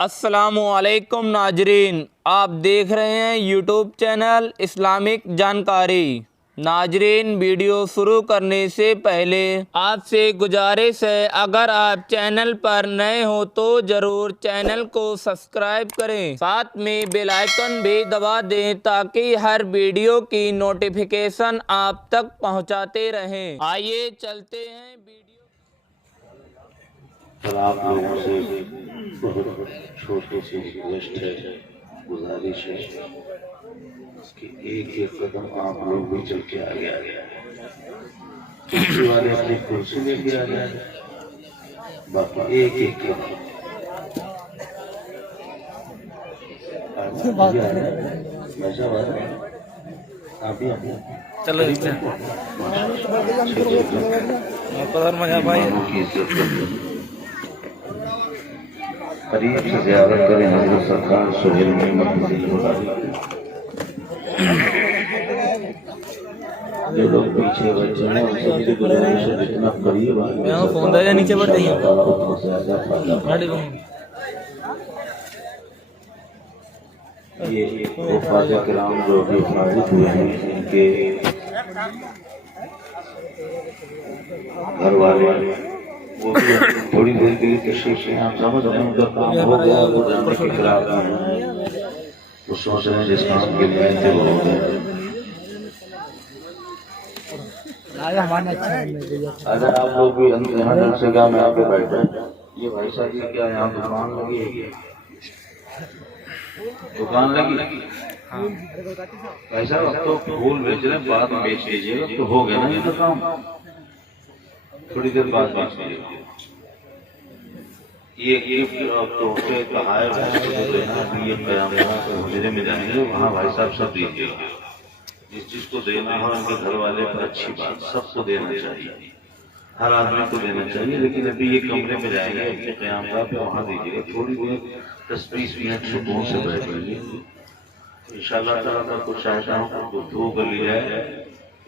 السلام علیکم ناظرین، آپ دیکھ رہے ہیں یوٹیوب چینل اسلامک جانکاری۔ ناظرین، ویڈیو شروع کرنے سے پہلے آپ سے گزارش ہے، اگر آپ چینل پر نئے ہو تو ضرور چینل کو سبسکرائب کریں، ساتھ میں بیل آئیکن بھی دبا دیں تاکہ ہر ویڈیو کی نوٹیفیکیشن آپ تک پہنچاتے رہیں۔ آئیے چلتے ہیں ویڈیو۔ اور آپ لوگوں سے بہت چھوٹی سی ریکویسٹ ہے، گزارش ہے کہ ایک ایک قدم آپ لوگ بھی چل کے آگے آ گیا، کرسی والے اپنی کرسی لے کے آ جائیں، باقی ایک ایک قدم چلو قریب سے زیارت کریں حضرت سرکار سہیل نعمت جو لوگ پیچھے بچے ہیں ان سے میری گزارش ہے جتنا قریب آئے نیچے بڑھ جائیے۔ اتنا زیادہ فائدہ۔ یہ حفاظ کرام جو ابھی حاضر ہوئے ہیں، ان کے گھر والے وہ بھی تھوڑی دیر کے لیے تشریف ہیں، آپ سمجھ رہے ہیں ان کا کام ہو گیا، وہ جانے کے خلاف ہیں، وہ سوچ رہے ہیں جس کام کے لیے آئے تھے وہ ہو گئے۔ اگر آپ لوگ بھی یہاں دل سے کیا میں آپ پہ بیٹھا، یہ بھائی صاحب یہ کیا یہاں دکان لگی ہے، دکان لگی ایسا اب تو پھول بیچ رہے ہیں، بعد میں بیچ لیجیے گا تو ہو گیا نا یہ کام، تھوڑی دیر بعد بیچ لیجیے گا۔ یہ تحفے تحائف یہ قیامت حجرے میں جائیں گے، وہاں بھائی صاحب سب دیجیے گا، جس چیز کو دینا ہو ان کے گھر والے پر اچھی بات، سب کو دینا چاہیے، ہر آدمی کو دینا چاہیے، لیکن ابھی یہ کمرے میں جائیں گے اپنے قیامت پہ وہاں دیجیے گا، تھوڑی دیر 10-20 منٹ سکون سے بیٹھ لیجیے، انشاءاللہ تعالیٰ کچھ چاہتا ہوں کہ گفتگو کر لی جائے۔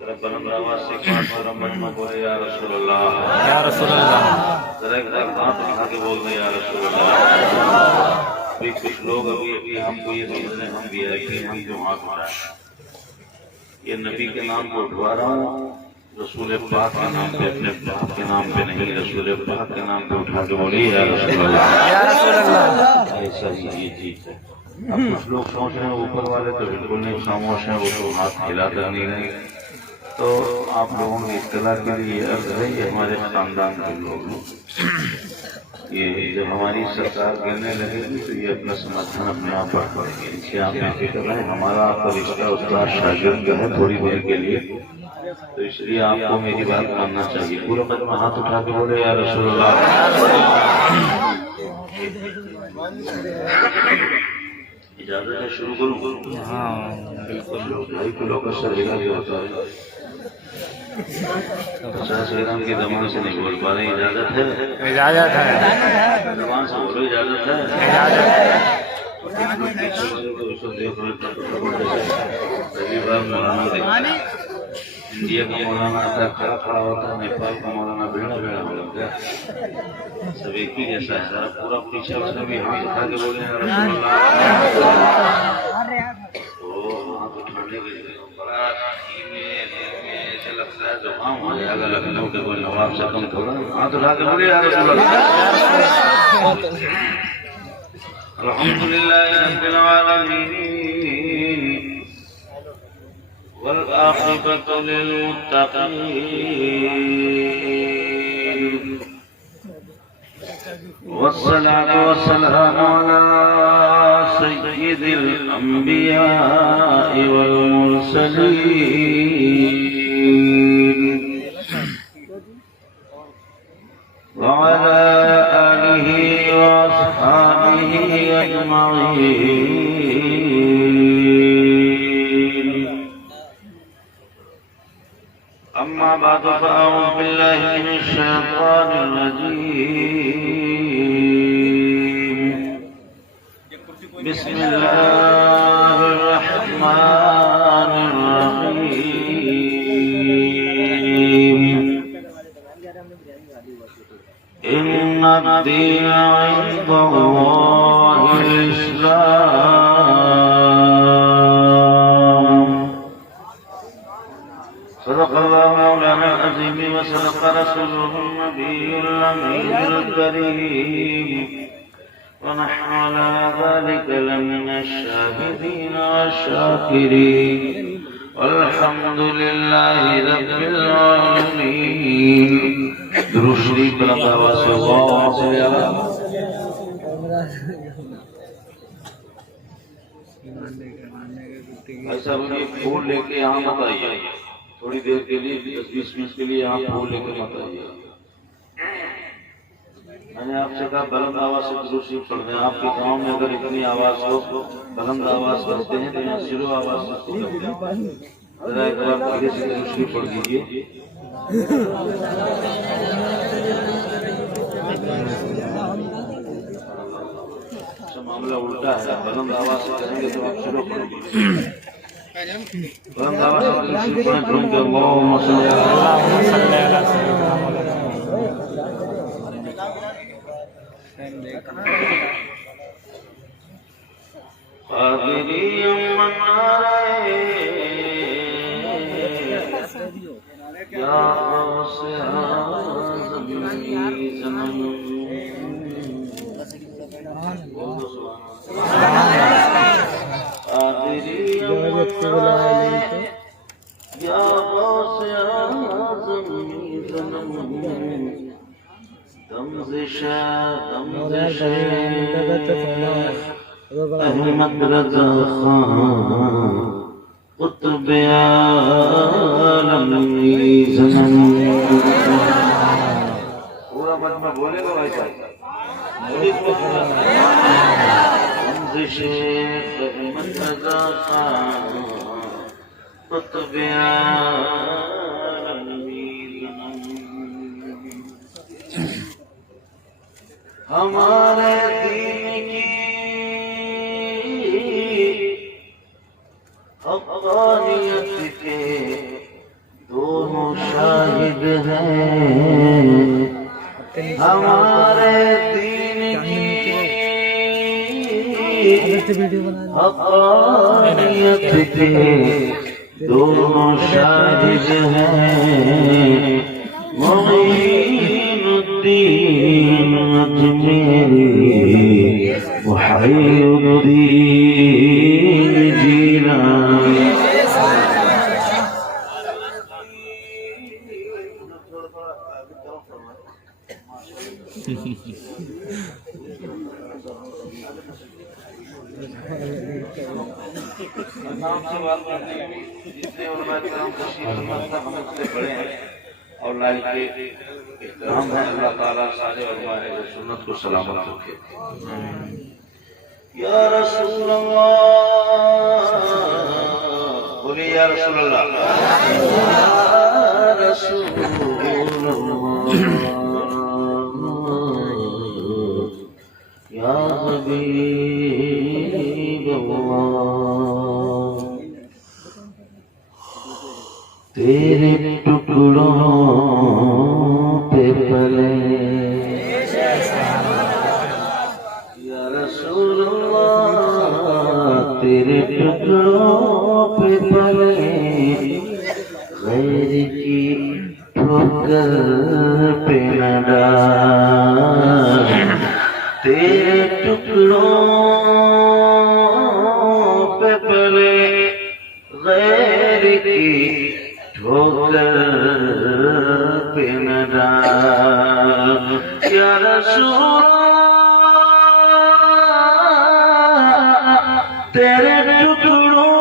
ذرا بلند آواز سے پانچ بار مجمع بولے یا رسول اللہ، یا رسول اللہ۔ ذرا ایک بار ہاتھ اٹھا کے بول دیں یا رسول اللہ۔ ابھی کچھ لوگ ابھی ہم کو یہ سمجھ رہے ہیں ہم بھی آئے ہم جو ہاتھ اٹھائیں، یہ نبی کے نام کو اٹھوا رہا ہوں، رسول پاک کے نام پہ، اپنے باپ کے نام پہ نہیں، رسول پاک کے نام پہ اٹھا کے بولی یا رسول اللہ، یا رسول اللہ۔ ایسا ہی یہ چیز ہے۔ اب کچھ لوگ سوچ رہے ہیں اوپر والے تو بالکل نہیں خاموش ہیں، وہ تو ہاتھ ہلا کر نہیں رہے، تو آپ لوگوں کی اطلاع کے لیے عرض ہے، یہ ہمارے خاندان کے لوگ ہیں، یہ جب ہماری سرکار گرنے لگے گی تو یہ اپنا سمرتھن اپنے آپ پر پڑیں گے، اس سے آپ نے فکر رہے، ہمارا آپ کا رشتہ استاد شاگرد کا ہے تھوڑی دیر کے لیے، تو اس لیے آپ کو میری بات ماننا چاہیے، پورا مجمع ہاتھ اٹھا کے بولے یا رسول اللہ۔ اجازت ہے شروع کروں؟ ہاں بالکل۔ 2.5 کلو کا سریرا جو ہوتا ہے 50 گرام کی زبان سے نہیں بول پا رہے، اجازت ہے؟ اجازت ہے، زبان سے بولو اجازت ہے؟ اجازت ہے۔ پہلی بار مولانا دیکھا، انڈیا کا مولانا آتا ہے کھڑا کھڑا ہوتا ہے، نیپال کا مولانا بھیڑا بھیڑا ہو جاتا ہے، سب ایک ہی جیسا ہے، ذرا پورا پیچھے اس نے بھی ہاتھ اٹھا کے بولے ہیں رسول اللہ، تو ہاتھ اٹھانے کے لیے بڑا ایسے لگتا ہے زبان ہو جائے گا، لکھنؤ کے کوئی نواب سے کم تھوڑا، ہاتھ اٹھا کے بولے یا رسول اللہ۔ الحمدللہ رب العالمین والعاقبۃ للمتقین والصلاة والسلام علی سید الانبیاء والمرسلین وعلى آلہ واصحابہ اجمعین۔ اما بعد فاعوذ باللہ من الشیطان الرجیم، بسم اللہ الرحمن الرحیم۔ إن الدين عند الله الكريم ونحن على ذلك لمن الشاهدين والشاكرين والحمد لله رب العالمين. درود شریف بلند آواز سے اللهم صل علی بھائی صاحب یہ پھول لے کے یہاں مت آئیے، تھوڑی دیر کے لیے 10-20 منٹ کے لیے یہاں پھول لے کے مت آئیے. میں نے آپ سے کہا بلند آواز سے درود شریف پڑھ دیں. آپ کے گاؤں میں اگر اتنی آواز ہو بلند آواز کرتے ہیں تو یہاں سلو آواز کرتے ہیں. ذرا ایک بار آگے سے درود شریف پڑھ دیجیے. معاملہ الٹا ہے، بلند آواز سے کہیں گے تو آپ شروع کریں گے. بلند آواز سے شروع کریں جھوم کے اللهم صل علی قادری منارے یا غوث اعظم زمان قادری منارے یا غوث اعظم زمان دمزش احمد رضا خان قطب عالم زمن. پورا مجمع بولے گا بھائی صاحب. دمزش احمد رضا خان قطب عالم زمن. ہمارے دین کی حقانیت کے دونوں شاہد ہیں. ہمارے دین کی حقانیت کے دونوں شاہد ہیں. معین الدین اجمیری محی الدین جیلانی. جتنے علماء کرام تشریف فرما تھا ہم سے بڑے ہیں اور لائق احترام ہے. اللہ تعالیٰ سارے علماء اہل سنت کو سلامت رکھے. یا رسول اللہ بولیے یا رسول اللہ. یا رسول اللہ یا حبیب اللہ. تیرے ٹکڑوں پہ پلے یا رسول اللہ. تیرے ٹکڑوں پہ پلے غیر کی ٹھوکر پہ نہ ڈال. تیرے ٹکڑوں پہ پلے غیر کی ٹھوکر پہ نہ ڈال. یا رسول تیرے ٹکڑوں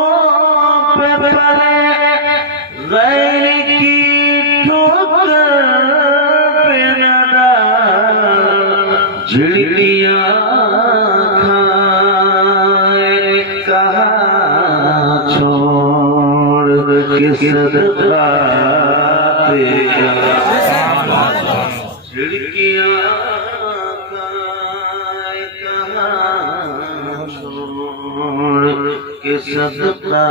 پہ پلے غیر کی ٹھوکر پہ نہ ڈال. جھڑکیاں کھائے کہاں چھوڑ کے صدقہ تیرا. جھڑکیاں کھائے کہاں چھوڑ کے صدقہ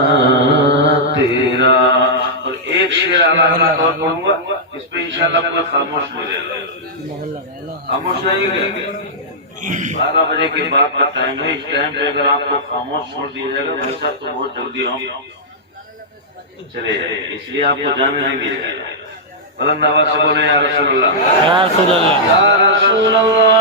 تیرا. اور ایک شعر علامہ طور پڑھوں گا، اس پہ انشاءاللہ کوئی خاموش نہیں رہے گا. خاموش نہیں گئے 12 بجے کے بعد کا ٹائم ہے. اس ٹائم پہ اگر آپ کو خاموش چھوڑ دیا جائے گا بھائی صاحب تو بہت جلدی ہم چلے جائیں. اس لیے آپ کو جانے نہیں دیا جائے گا. بلند آواز سے بولے یا رسول اللہ، یا رسول اللہ، یا رسول اللہ،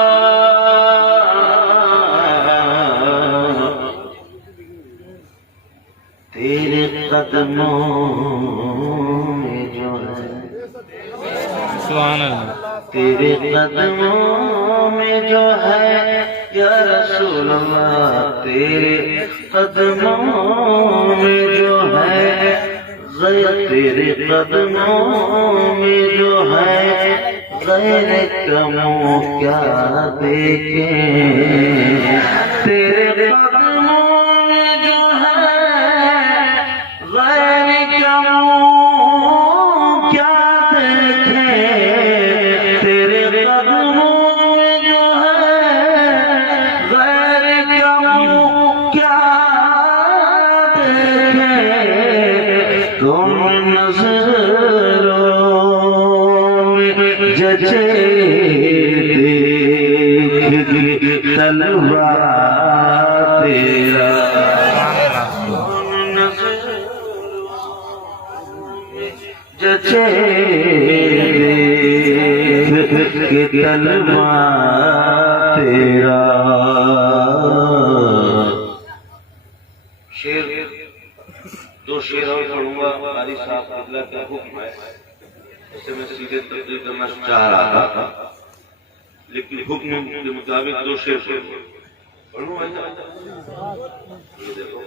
تیرے قدموں میں جو ہے، سبحان اللہ، تیرے قدموں میں جو ہے یا رسول اللہ، تیرے قدموں میں جو ہے، تیرے قدموں میں جو ہے، غیر کموں کیا دیکھیں، تیرے قدموں میں جو ہے، غیر کموں کیا دیکھیں، تیرے قدموں میں جو ہے، غیر کموں کیا دیکھیں، تم نظروں میں جچے دیکھ تلوار تیرا، تم نظروں میں جچے دیکھ تلوار تیرا۔ شیر دو شیر اور پڑھوں گا، قاری صاحب اللہ کا حکم ہے، اسے میں سیدھے تقریر کرنا چاہ رہا تھا، لیکن حکم کے مطابق دو شیر پڑھوں گا۔ یہ دیکھو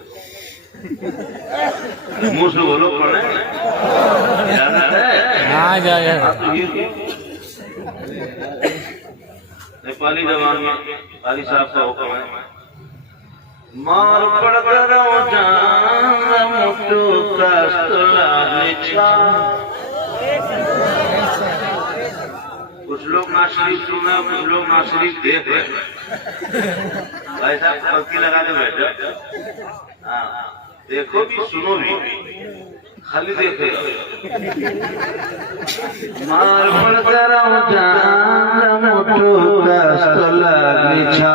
منہ سے بولو، پڑھیں، اجازت ہے؟ ہاں جا جا، نیپالی زبان میں قاری صاحب کا حکم ہے، مار پڑ کرو جان مٹو کستلا نچا۔ کچھ لوگ نعت شریف سنا، کچھ لوگ نعت شریف دیکھ رہے ہیں، بھائی صاحب پکی لگا کے بیٹھو، ہاں دیکھو بھی سنو بھی، خالی دیکھے مار پڑ کرو جان مٹو کستلا نچا۔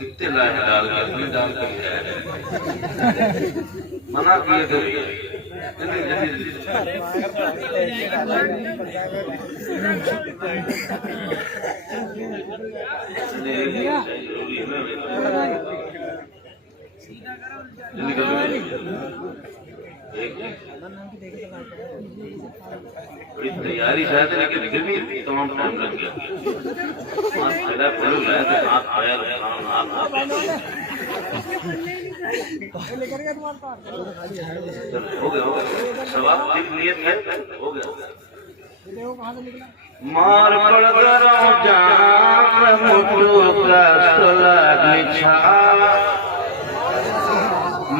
کتنے لائن ڈال کے اپنے ڈال کر منع کیے تھے، بڑی تیاری شاید ہے، لیکن پھر بھی تمام ٹائم لگ گیا، ہاتھ پیر ہو گیا، سواب دل نیت ہے، ہو گیا۔ مار پڑ کرو جان مٹو کا سلاگ نچھا،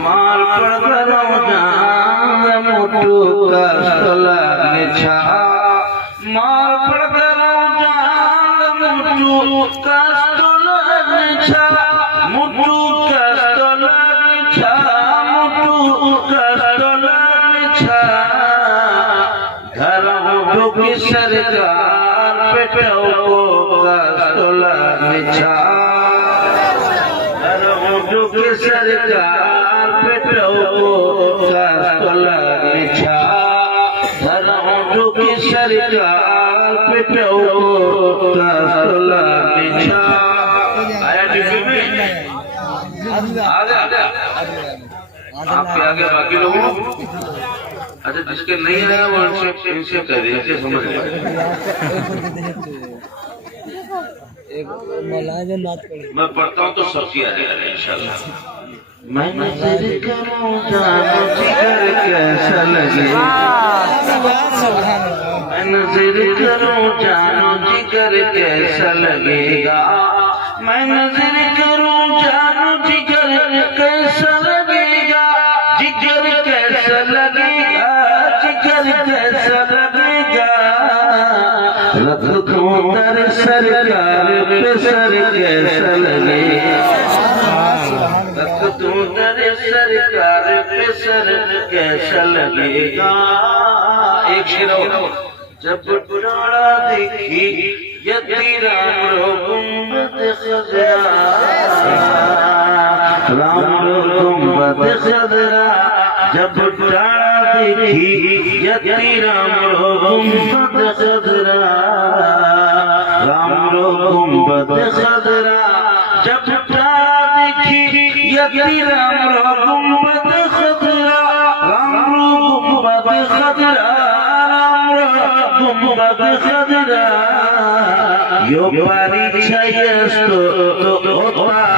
مار پڑ کرو جان مٹو کا سلاگ نچھا، مار پڑ کرو جان مٹو کا سلاگ نچھا، مٹو کا سلاگ نچھا، مٹو کا سلاگ نچھا، گھروں کی سرکار پیٹوں کا سلاگ نچھا، گھروں کی سرکار پیٹوں کا سلاگ نچھا، گھروں کی سرکار پیٹوں کا سلاگ نچھا۔ آیا ڈبے میں آگے آپ کے آگے باقی لوگوں، اچھا جس کے نہیں آیا وہ ان سے کہہ دیجیے، سمجھ گئے۔ میں پڑھتا ہوں تو سب کی آ جائے گا انشاءاللہ۔ میں نظر کروں جانو جگر کیسا لگے گا، میں نظر کروں جانو جگر کیسا لگے گا، میں نظر کروں جانو جگر کیسا لگے گا، جگر کیسا لگے گا، جگر کیسا لگے گا، رکھ دوں در سرکار پہ سر کیسا لگے گا، رکھ دوں در سرکار پہ سر کیسا لگے گا۔ ایک شعر اور، جب ٹوڑا دیکھی یتی رام رو گنبد خضرا، رام رو گنبد خضرا، جب ٹوڑا دیکھی یتی رام رو گنبد خضرا رام رو گنبد خضرا جب پیارا دیکھی یتی رام رو گنبد خضرا رام رو گنبد خضرا رام رو گنبد خضرا یو پریچا یستو تو اوتا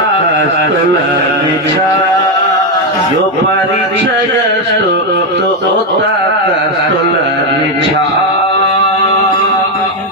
Yo parichayasto to otakastolancha.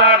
8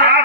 8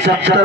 70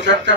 70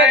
1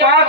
5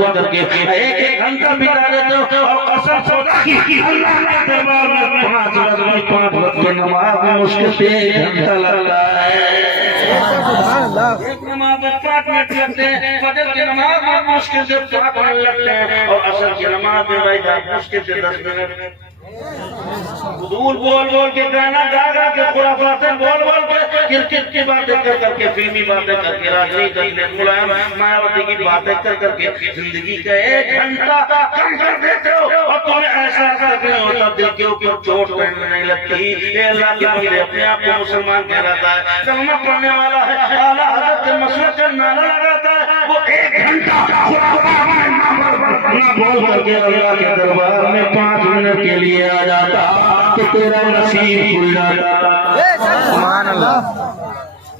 دے کر کے ایک گھنٹہ بتا دیتے ہو اور قسم خدا کی اللہ کے دربار میں 5 وقت کی نماز میں مشکل سے 1 گھنٹہ لگتا ہے. ایک نماز میں 5 منٹ لگتے ہیں, فجر کی نماز میں مشکل سے 5 منٹ لگتے ہیں, اور عصر کی نماز میں بھائی جان مشکل سے 10 منٹ. حضور بول بول کے گانا گا گا کے خرافاتیں بول بول کے کرکٹ کی باتیں کر کر کے فلمی باتیں کر کے راجنیتی ملائم مایاوتی کی باتیں کر کر کے زندگی کا 1 گھنٹہ کم کر دیتے ہو, اور تمہیں ایسا نہیں ہوتا دل کے اوپر چوٹ پڑنے نہیں لگتی. اے اللہ کے بندے اپنے آپ کو مسلمان کہلاتا ہے, کلمہ پڑھنے والا ہے, اعلیٰ حضرت کے مسلک کا نعرہ لگاتا ہے, وہ 1 گھنٹہ بول کر کے اللہ کے دربار میں 5 منٹ کے لیے آ جاتا تو تیرا نصیب کھل جاتا. سبحان اللہ.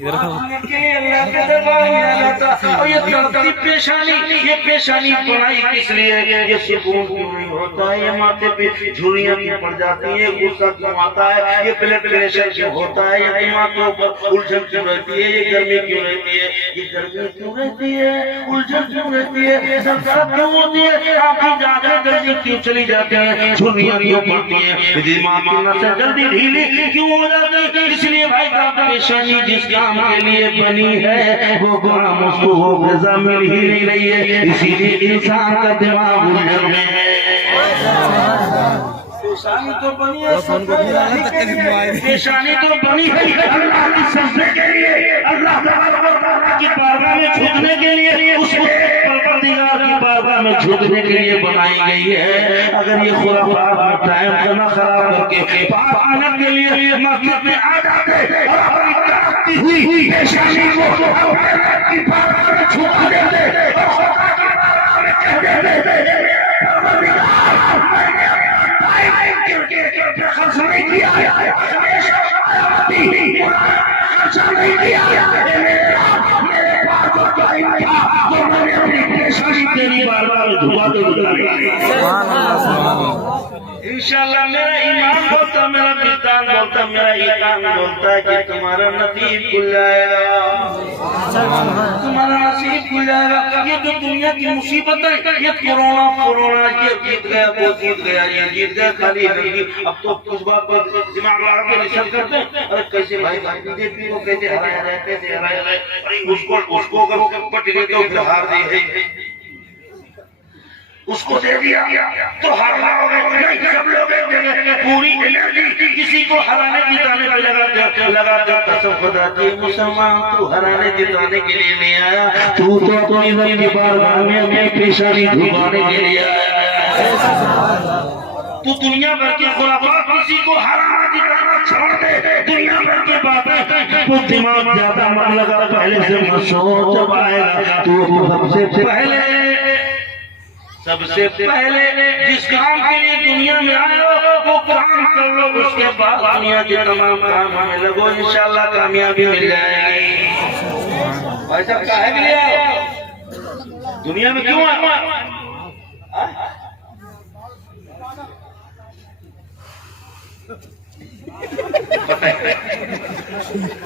اللہ کے دربار میں آ جاتا. اور یہ ترتیب پیشانی, یہ پیشانی بنائی کس لیے, یہ سکون کیوں نہیں ہوتا ہے, یہ ماتھے پہ جھریاں کیوں پڑ جاتی ہیں, یہ غصہ کیوں آتا ہے, یہ بلڈ پریشر کیوں ہوتا ہے, یہ دماغ کے اوپر الجھن کیوں رہتی ہے, یہ گرمی کیوں رہتی ہے, یہ گرمی کیوں رہتی ہے, الجھن کیوں رہتی ہے, سرسات کیوں ہوتی ہے, آنکھیں جاگے جلدی کیوں چلی جاتی ہیں, جھریاں کیوں پڑتی ہیں, دماغ کی نسیں جلدی ڈھیلی کیوں ہو جاتی ہے. اس لیے بھائی صاحب پیشانی جس کام کے لیے بنی ہے وہ کام اس کو وہ غذا مل ہی نہیں رہی ہے, اسی لیے انسان کا دماغ الجھن میں ہے. پیشانی تو بنی ہے, پیشانی تو بنی ہے اللہ کی سجدے کے لیے, اللہ کی بارگاہ میں جھکنے کے لیے, اس پروردگار کی بارگاہ میں جھکنے کے لیے بنائی گئی ہے. اگر یہ خرافات میں ٹائم کا نہ خراب کر کے پاک آنے کے لیے مسجد میں آ جاتے اور اپنی ترقی ہوئی پیشانی کو اللہ کی بارگاہ میں جھکا دیتے اور خدا کی بارگاہ میں کہہ دیتے خرچ نہیں کیا, خرچہ نہیں کیا, میرے پاس جو ٹائم تھا تو میں نے اپنی پیشانی تیری بارگاہ میں جھکا دے. سبحان اللہ. سبحان اللہ. انشاءاللہ میرا ایمان بولتا, میرا وجدان بولتا, میرا ایمان بولتا ہے کہ تمہارا نصیب کھل جائے گا, تمہارا نصیب کھل جائے گا. یہ جو دنیا کی مصیبت ہے, یہ کورونا یہ جیت گیا, وہ جیت گیا, یہ جیت گیا, خالی نہیں. اب تو کچھ بات پر دماغ لگا کے ریسرچ کرتے ہیں, ارے کیسے بھائی بی جے پی کو کیسے ہرایا جائے, کیسے ہرایا جائے, اس کو اگر پٹ گئے تو ہار دی ہے, اس کو دے دیا تو ہارنا ہوگا. نہیں, سب لوگ پوری انرجی کسی کو ہرانے جتانے پہ لگا دے. قسم خدا کی مسلمان تو ہرانے جتانے کے لیے نہیں آیا, تو اپنی رب کی بارگاہ میں اپنی پیشانی جھکانے کے لیے آیا. تو دنیا بھر کے خرافات کسی کو ہرانا جتانا چھوڑ دے, دنیا بھر کی باتیں وہ دماغ زیادہ من لگا پہلے سے مت سوچ, جب آئے گا تو سب سے پہلے جس کام کے لیے دنیا میں آئے ہو وہ کام کر لو, اس کے بعد دنیا کے تمام کام میں لگو, انشاءاللہ کامیابی مل جائے گی. بھائی صاحب کاہے کے لیے آئے دنیا میں, کیوں آئے؟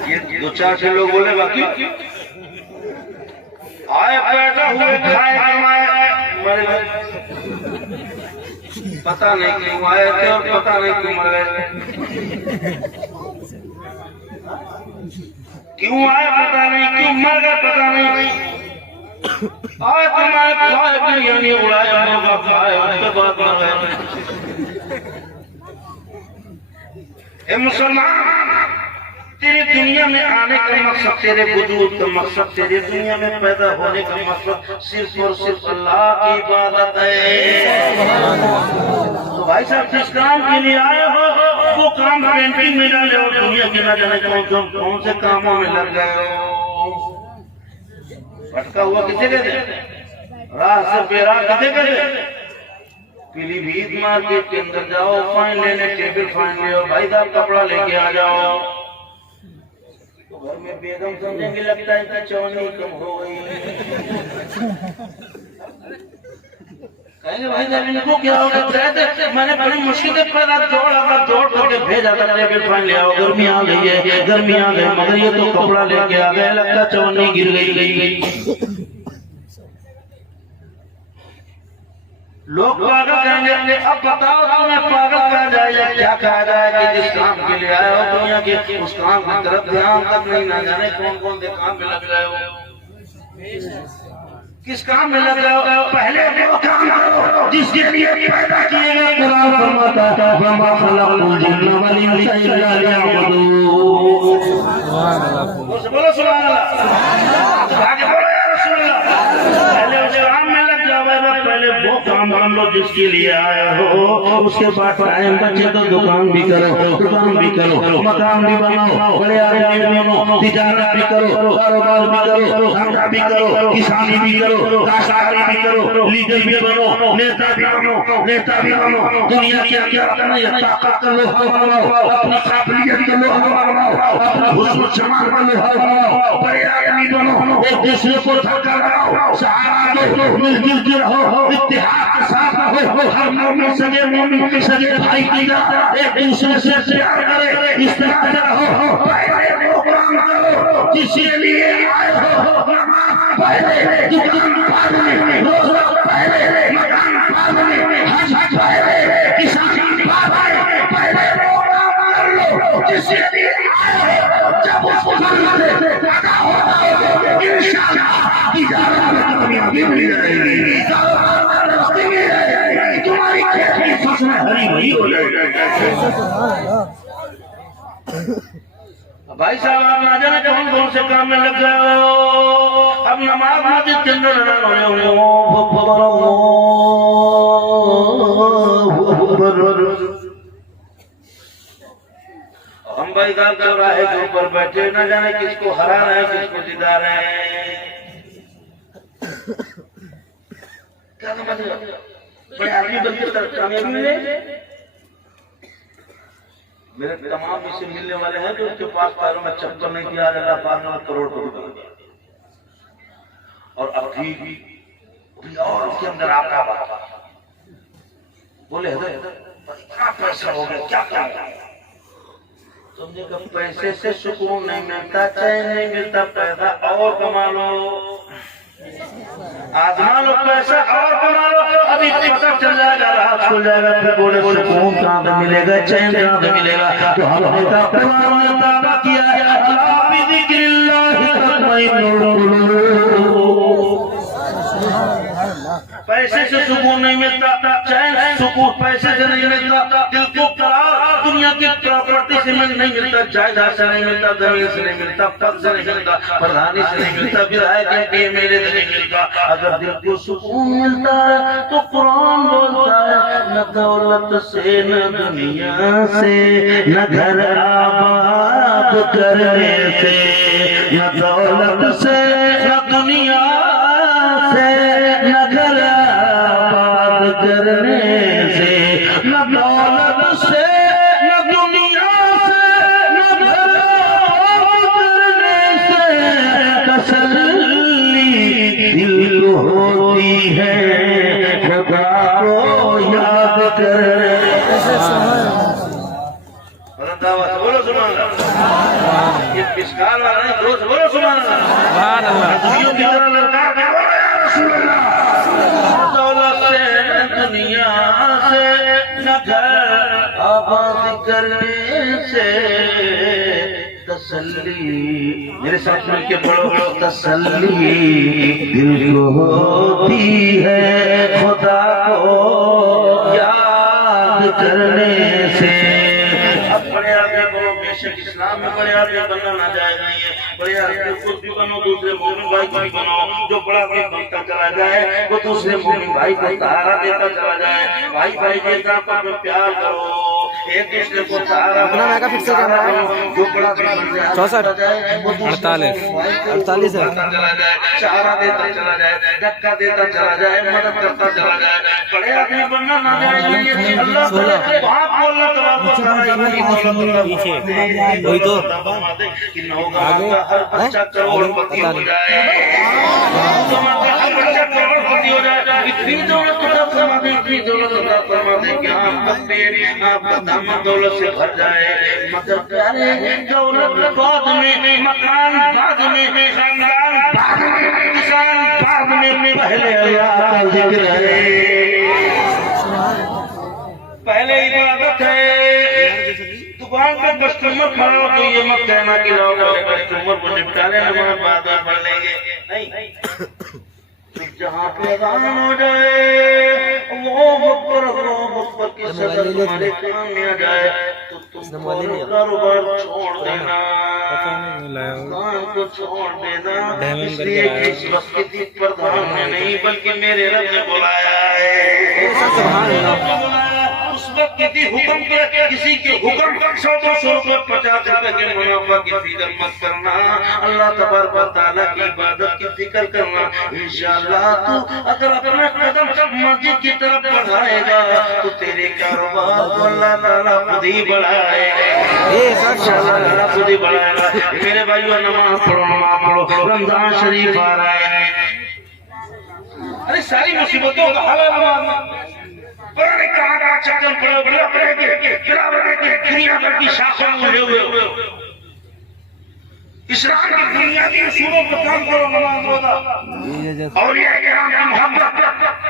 یہ 2-4 سے لوگ بولے باقی آئے پیدا ہوئے کھائے کمائے مرے گئے, پتہ نہیں کیوں آئے تھے اور پتہ نہیں کیوں مر گئے. کیوں آئے پتہ نہیں, کیوں مر گئے پتہ نہیں. آئے کمائے کھائے بریانی اڑائے مرغا کھائے, اس کے بعد مر گئے. اے مسلمان, تیرے دنیا میں آنے کا مقصد, تیرے وجود کا مقصد, تیرے دنیا میں پیدا ہونے کا مقصد صرف اور صرف اللہ کی عبادت ہے. تو بھائی صاحب جس کام کے لیے آئے ہو وہ کام پینٹنگ میں ڈالے اور دنیا کے نہ جانے کون سے کاموں میں لگ گئے ہو. بھٹکا ہوا کسے کہتے ہیں, راہ سے بے راہ کسے کہتے ہیں. پیلی بھیت مارکیٹ کے اندر جاؤ, فائن لینے, ٹیبل فائن لے, بھائی صاحب کپڑا لے کے آ جاؤ. گھر میں بیگم سمجھیں گے لگتا ہے کہ چونی کم ہو گئی. کہیں گے بھائی صاحب ان کو کیا ہو گیا, میں نے بڑی مشکل سے پیدا جوڑ کر کے بھیجا تھا, ٹیبل فائن لے آؤ, گرمی آ گئی ہے, گرمی آ گئی, مگر یہ تو کپڑا لے کے آ گئے, لگتا چونی گر گئی. لوگ پاگل کہیں گے اب بتاؤ تمہیں پاگل کہا جائے یا کیا کہا جائے کہ جس کام کے لیے آئے ہو دنیا کے اس کام کی طرف دھیان تک نہیں نہ جانے کون کون سے کام میں لگ رہے ہو کس کام میں لگ رہے ہو پہلے وہ کام کرو جس کے لیے پیدا کیے گئے قرآن فرماتا ہے وَمَا خَلَقْتُ الْجِنَّ وَالْإِنسَ إِلَّا لِيَعْبُدُونِ بولو سبحان اللہ آگے بولو یا رسول اللہ پہلے اس کام میں لگ جاؤ پہلے وہ کام مان لو جس کے لیے آئے ہو اس کے بعد ٹائم بچے تو دکان بھی کرو مکان بھی بناؤ بڑے آدمی بھی بنو تجارت بھی کرو کاروبار بھی کرو دھندا بھی کرو کسانی بھی کرو کاشتکاری بھی کرو لیڈر بھی بنو نیتا بھی بنو دنیا کے اندر اپنی طاقت کا لوہا بناؤ اپنی قابلیت کا لوہا بناؤ اپنا حسن و جمال کا لوہا بناؤ بڑے آدمی بنو ایک دوسرے کو دھکا لگاؤ سہارا دو مل جل کے رہو اتحاد کے ساتھ رہو ہر مومن سگے بھائی کی طرح ایک دوسرے سے پیار کرے اس طرح سے رہو پہلے وہ کام کرو جس کے لیے آئے ہو نماز پہلے دکان پہلے روزہ پہلے مکان پہلے حج پہلے کسانی پہلے وہ کام کر لو جس کے لیے آئے ہو جب اس کو کرنے سے ادا ہوتا ہو انشاءاللہ تجارت میں کامیابی مل جائے گی تمہاری کھیت کی فصلیں ہری بھری ہو جائے گی بھائی صاحب آپ نہ جانے کون سے کام میں لگ گئے ہو اب نماز مسجد کے اندر ہم بھائی گال چوراہے کے اوپر بیٹھے نہ جانے کس کو ہرا رہے ہیں کس کو جدا رہے ہیں کیا سمجھ رہے بڑے آدمی بن کے کامیابی ملے میرے تمام اس سے ملنے والے ہیں جو ان کے پاس پیروں میں چپل نہیں کیا اللہ پاک نے کروڑ کروڑ کر دیا اور ابھی اور اس کے اندر آپ کا بات بولے حضرت اتنا پیسہ ہو گیا کیا کیا سمجھے کہ پیسے سے سکون نہیں ملتا چین نہیں ملتا پیسہ اور کما لو آزما لو پیسہ اور کما لو ابھی پتہ چل جائے گا رات کھل جائے گا پھر بولے سکون کہاں پہ ملے گا چین کہاں پہ ملے گا تو ہم نے کہا قرآن نے دعویٰ کیا ہے الا بذکر اللہ تطمئن القلوب پیسے سے سکون نہیں ملتا چین سکون پیسے سے نہیں ملتا دل کو قرار دنیا کی پراپرٹی سے نہیں ملتا جائیداد سے نہیں ملتا زمین سے نہیں ملتا پد سے نہیں ملتا پردھانی سے نہیں ملتا ولایت کے میلے سے نہیں ملتا اگر دل کو سکون ملتا ہے تو قرآن بولتا ہے نہ دولت سے نہ دنیا سے نہ گھر آباد کرنے سے نہ دولت سے نہ دنیا سے نہ گھر آباد کرنے سے نہ دولت سے نہ دنیا سے نہ گھر آباد کرنے سے تسلی دل کو ہوتی ہے خدا کو یاد کرنے بولو سبحان اللہ یہ پسکال والا نہیں بولو سبحان اللہ دنیا کی طرح لڑکا دولت سے دنیا سے نہ گھر آباد کرنے سے تسلی میرے ساتھ مل کے پڑھو تسلی دل کو ہوتی ہے خدا کو یاد کرنے سے اب بڑے آدمی بولو بے شک اسلام میں بڑے آدمی بننا نہ جائے نہیں ہے بڑے آدمی خود بھی بنو دوسرے مومن بھائی کو بھی بنو جو بڑا بھی بنتا چلا جائے وہ دوسرے مومن بھائی کو سہارا دیتا چلا جائے بھائی بھائی جیسا پر پیار کرو ایک دوسرے کو سہارا جو بڑا بھی بن جائے وہ دوسرے چلا جائے سہارا دیتا چلا جائے دھکا دیتا چلا جائے مدد کرتا چلا جائے بڑے آدمی بننا نہ جائے اللہ باپ بولنا وہی تو ہر بچہ کروڑپتی ہو جائے ہر بچہ کروڑپتی ہو جائے اتنی دولت عطا فرما دے اتنی دولت عطا فرما دے کہ آپ کا پیٹ آپ کا دامن دولت سے بھر جائے مگر پیارے دولت بعد میں مکان بعد میں خاندان بعد میں کسان بعد میں پہلے اللہ کا ذکر ہے پہلے عبادت ہے، دکان پہ کسٹمر کھڑا ہو تو یہ مت کہنا کہ لوگ کسٹمر کو نپٹا لیں نماز بعد میں پڑھ لیں گے، نہیں، جہاں پہ اذان ہو جائے اللہ اکبر کی صدا تمہارے کان میں آ جائے تو تم کاروبار چھوڑ دینا، اذان کو چھوڑ دینا، اس لیے کہ اس وقت کی پردھان میں نہیں بلکہ میرے رب نے بلایا ہے، اس وقت کی حکم پہ کسی کے حکم پر 100-200 روپے 50 روپے کے منافع کی فکر مت کرنا، اللہ تبارک و تعالیٰ کی عبادت کی فکر کرنا، انشاءاللہ تو اگر اپنا قدم مسجد کی طرف بڑھائے گا تو تیرے کاروبار کو اللہ تعالیٰ خود ہی بڑھائے گا، انشاءاللہ خود ہی بڑھائے گا۔ میرے بھائیو نماز پڑھو، رمضان شریف آ رہا ہے، ارے ساری مصیبتوں کا حل ہے نماز، پتہ نہیں کہاں کا چکر پڑے دنیا بھر کی شاخوں میں ہوئے اسلام کی بنیادی اصولوں پر کام کرو، نماز روزہ، اولیاء کرام کی محبت،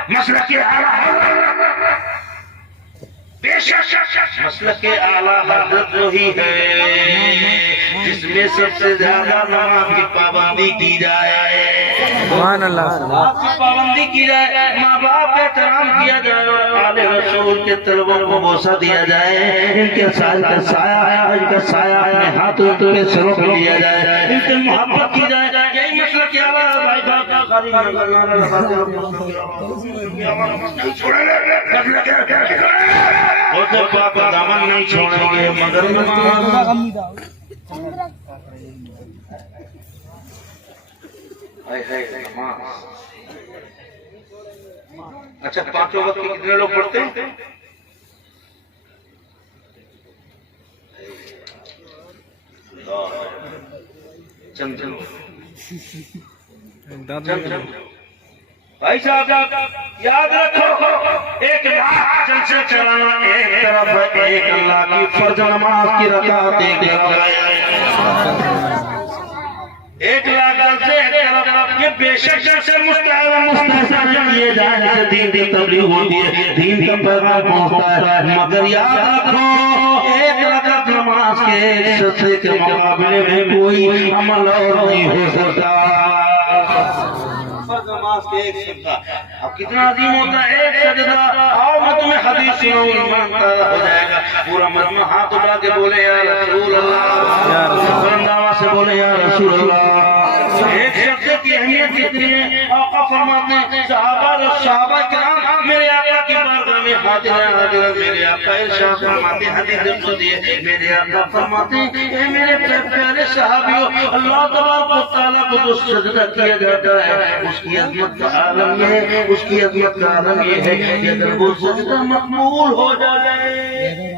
مسلک اعلیٰ، بے شک مسلک اعلیٰ حضرت وہی ہے جس میں سب سے زیادہ نماز کی پابندی کی جائے، سبحان اللہ، نماز کی پابندی کی جائے، ماں باپ کا احترام کیا جائے، آل رسول کے طلبوں کو بوسہ دیا جائے، ان کے سایہ اپنے ہاتھوں کے سروں پہ لیا جائے، ان سے محبت کی جائے، یہی مسئلہ کیا ہوا بھائی صاحب کا خالی وہ تو پاک دامن نہیں چھوڑیں گے مگر اچھا 5 وقت کے کتنے لوگ پڑھتے ہیں؟ چند بھائی صاحب یاد رکھو، 1 لاکھ جلسے چلانا ایک طرف، 1 لاکھ کی فرض نماز کی رکعت ایک طرف، 1 لاکھ جلسے ایک طرف، یہ بے شک جلسے مستحسن کیے جائیں جیسے دین کی تبلیغ ہوتی ہے، دین کا پیغام پہنچتا ہے، مگر یاد رکھو 1 رکعت نماز کے ایک سجدے کے مقابلے میں کوئی عمل اور نہیں ہو سکتا، نماز کے ایک سجدہ اب کتنا عظیم ہوتا ہے، ایک سجدہ، آؤ میں تمہیں حدیث سناؤں، ایمان تازہ ہو جائے گا، پورا مجمع ہاتھ اٹھا کے بولے یا رسول اللہ، بلند آواز سے بولے یا رسول اللہ، ایک سجدے کی اہمیت کتنی ہے، آقا فرماتے ہیں صحابہ کرام میرے آقا کی بارگاہ میں حاضر، میرے آقا ارشاد فرماتے ہیں، حدیث قدسی ہے، میرے آقا فرماتے ہیں اے میرے پیارے صحابیوں، اللہ تبارک و تعالیٰ کو جو سجدہ کیا جاتا ہے اس کی عظمت کا عالم یہ ہے، اس کی عظمت کا عالم یہ ہے کہ اگر وہ سجدہ مقبول ہو جائے،